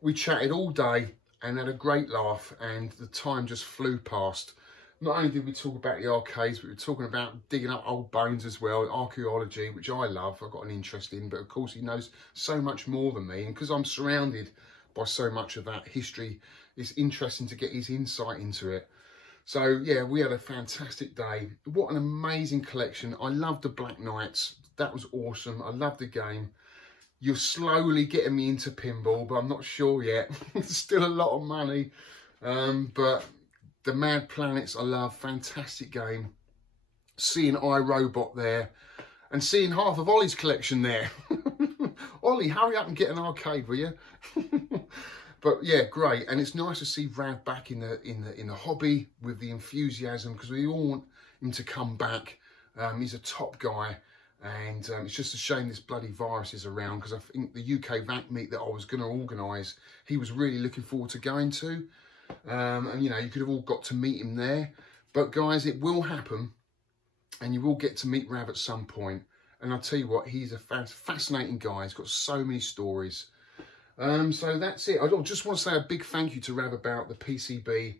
We chatted all day and had a great laugh, and the time just flew past. Not only did we talk about the arcades, but we were talking about digging up old bones as well, archaeology, which I love, I've got an interest in, but of course he knows so much more than me, and because I'm surrounded by so much of that history, it's interesting to get his insight into it. So yeah, we had a fantastic day. What an amazing collection. I love the Black Knights. That was awesome. I love the game. You're slowly getting me into pinball, but I'm not sure yet. It's still a lot of money, but the Mad Planets I love. Fantastic game. Seeing iRobot there and seeing half of Ollie's collection there. Ollie, hurry up and get an arcade, will you? But yeah, great. And it's nice to see Rav back in the hobby with the enthusiasm, because we all want him to come back. He's a top guy, and it's just a shame this bloody virus is around, because I think the UK VAC meet that I was going to organise, he was really looking forward to going to. And you know, you could have all got to meet him there, but guys, it will happen, and you will get to meet Rav at some point. And I'll tell you what, he's a fascinating guy. He's got so many stories. So that's it. I just want to say a big thank you to Rav about the PCB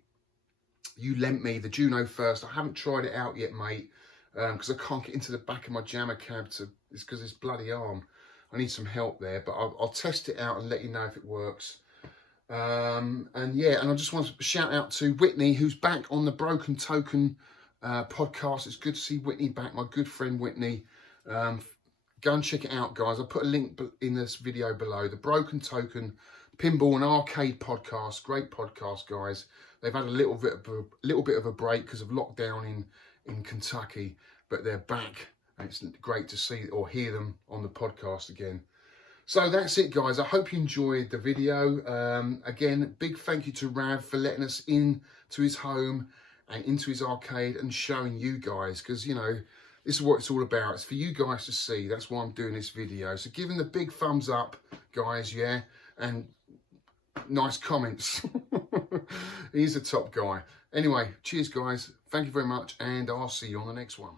you lent me, the Juno First. I haven't tried it out yet, mate, because I can't get into the back of my jammer cab. It's because it's bloody arm. I need some help there, but I'll test it out and let you know if it works. And yeah, and I just want to shout out to Whitney, who's back on the Broken Token podcast. It's good to see Whitney back, my good friend Whitney. Go and check it out, guys. I'll put a link in this video below. The Broken Token Pinball and Arcade podcast. Great podcast, guys. They've had a little bit of a break because of lockdown in Kentucky, but they're back, and it's great to see or hear them on the podcast again. So that's it, guys. I hope you enjoyed the video. Again, big thank you to Rav for letting us in to his home and into his arcade and showing you guys, because, you know, this is what it's all about. It's for you guys to see. That's why I'm doing this video. So give him the big thumbs up, guys, yeah? And nice comments. He's a top guy. Anyway, cheers, guys. Thank you very much, and I'll see you on the next one.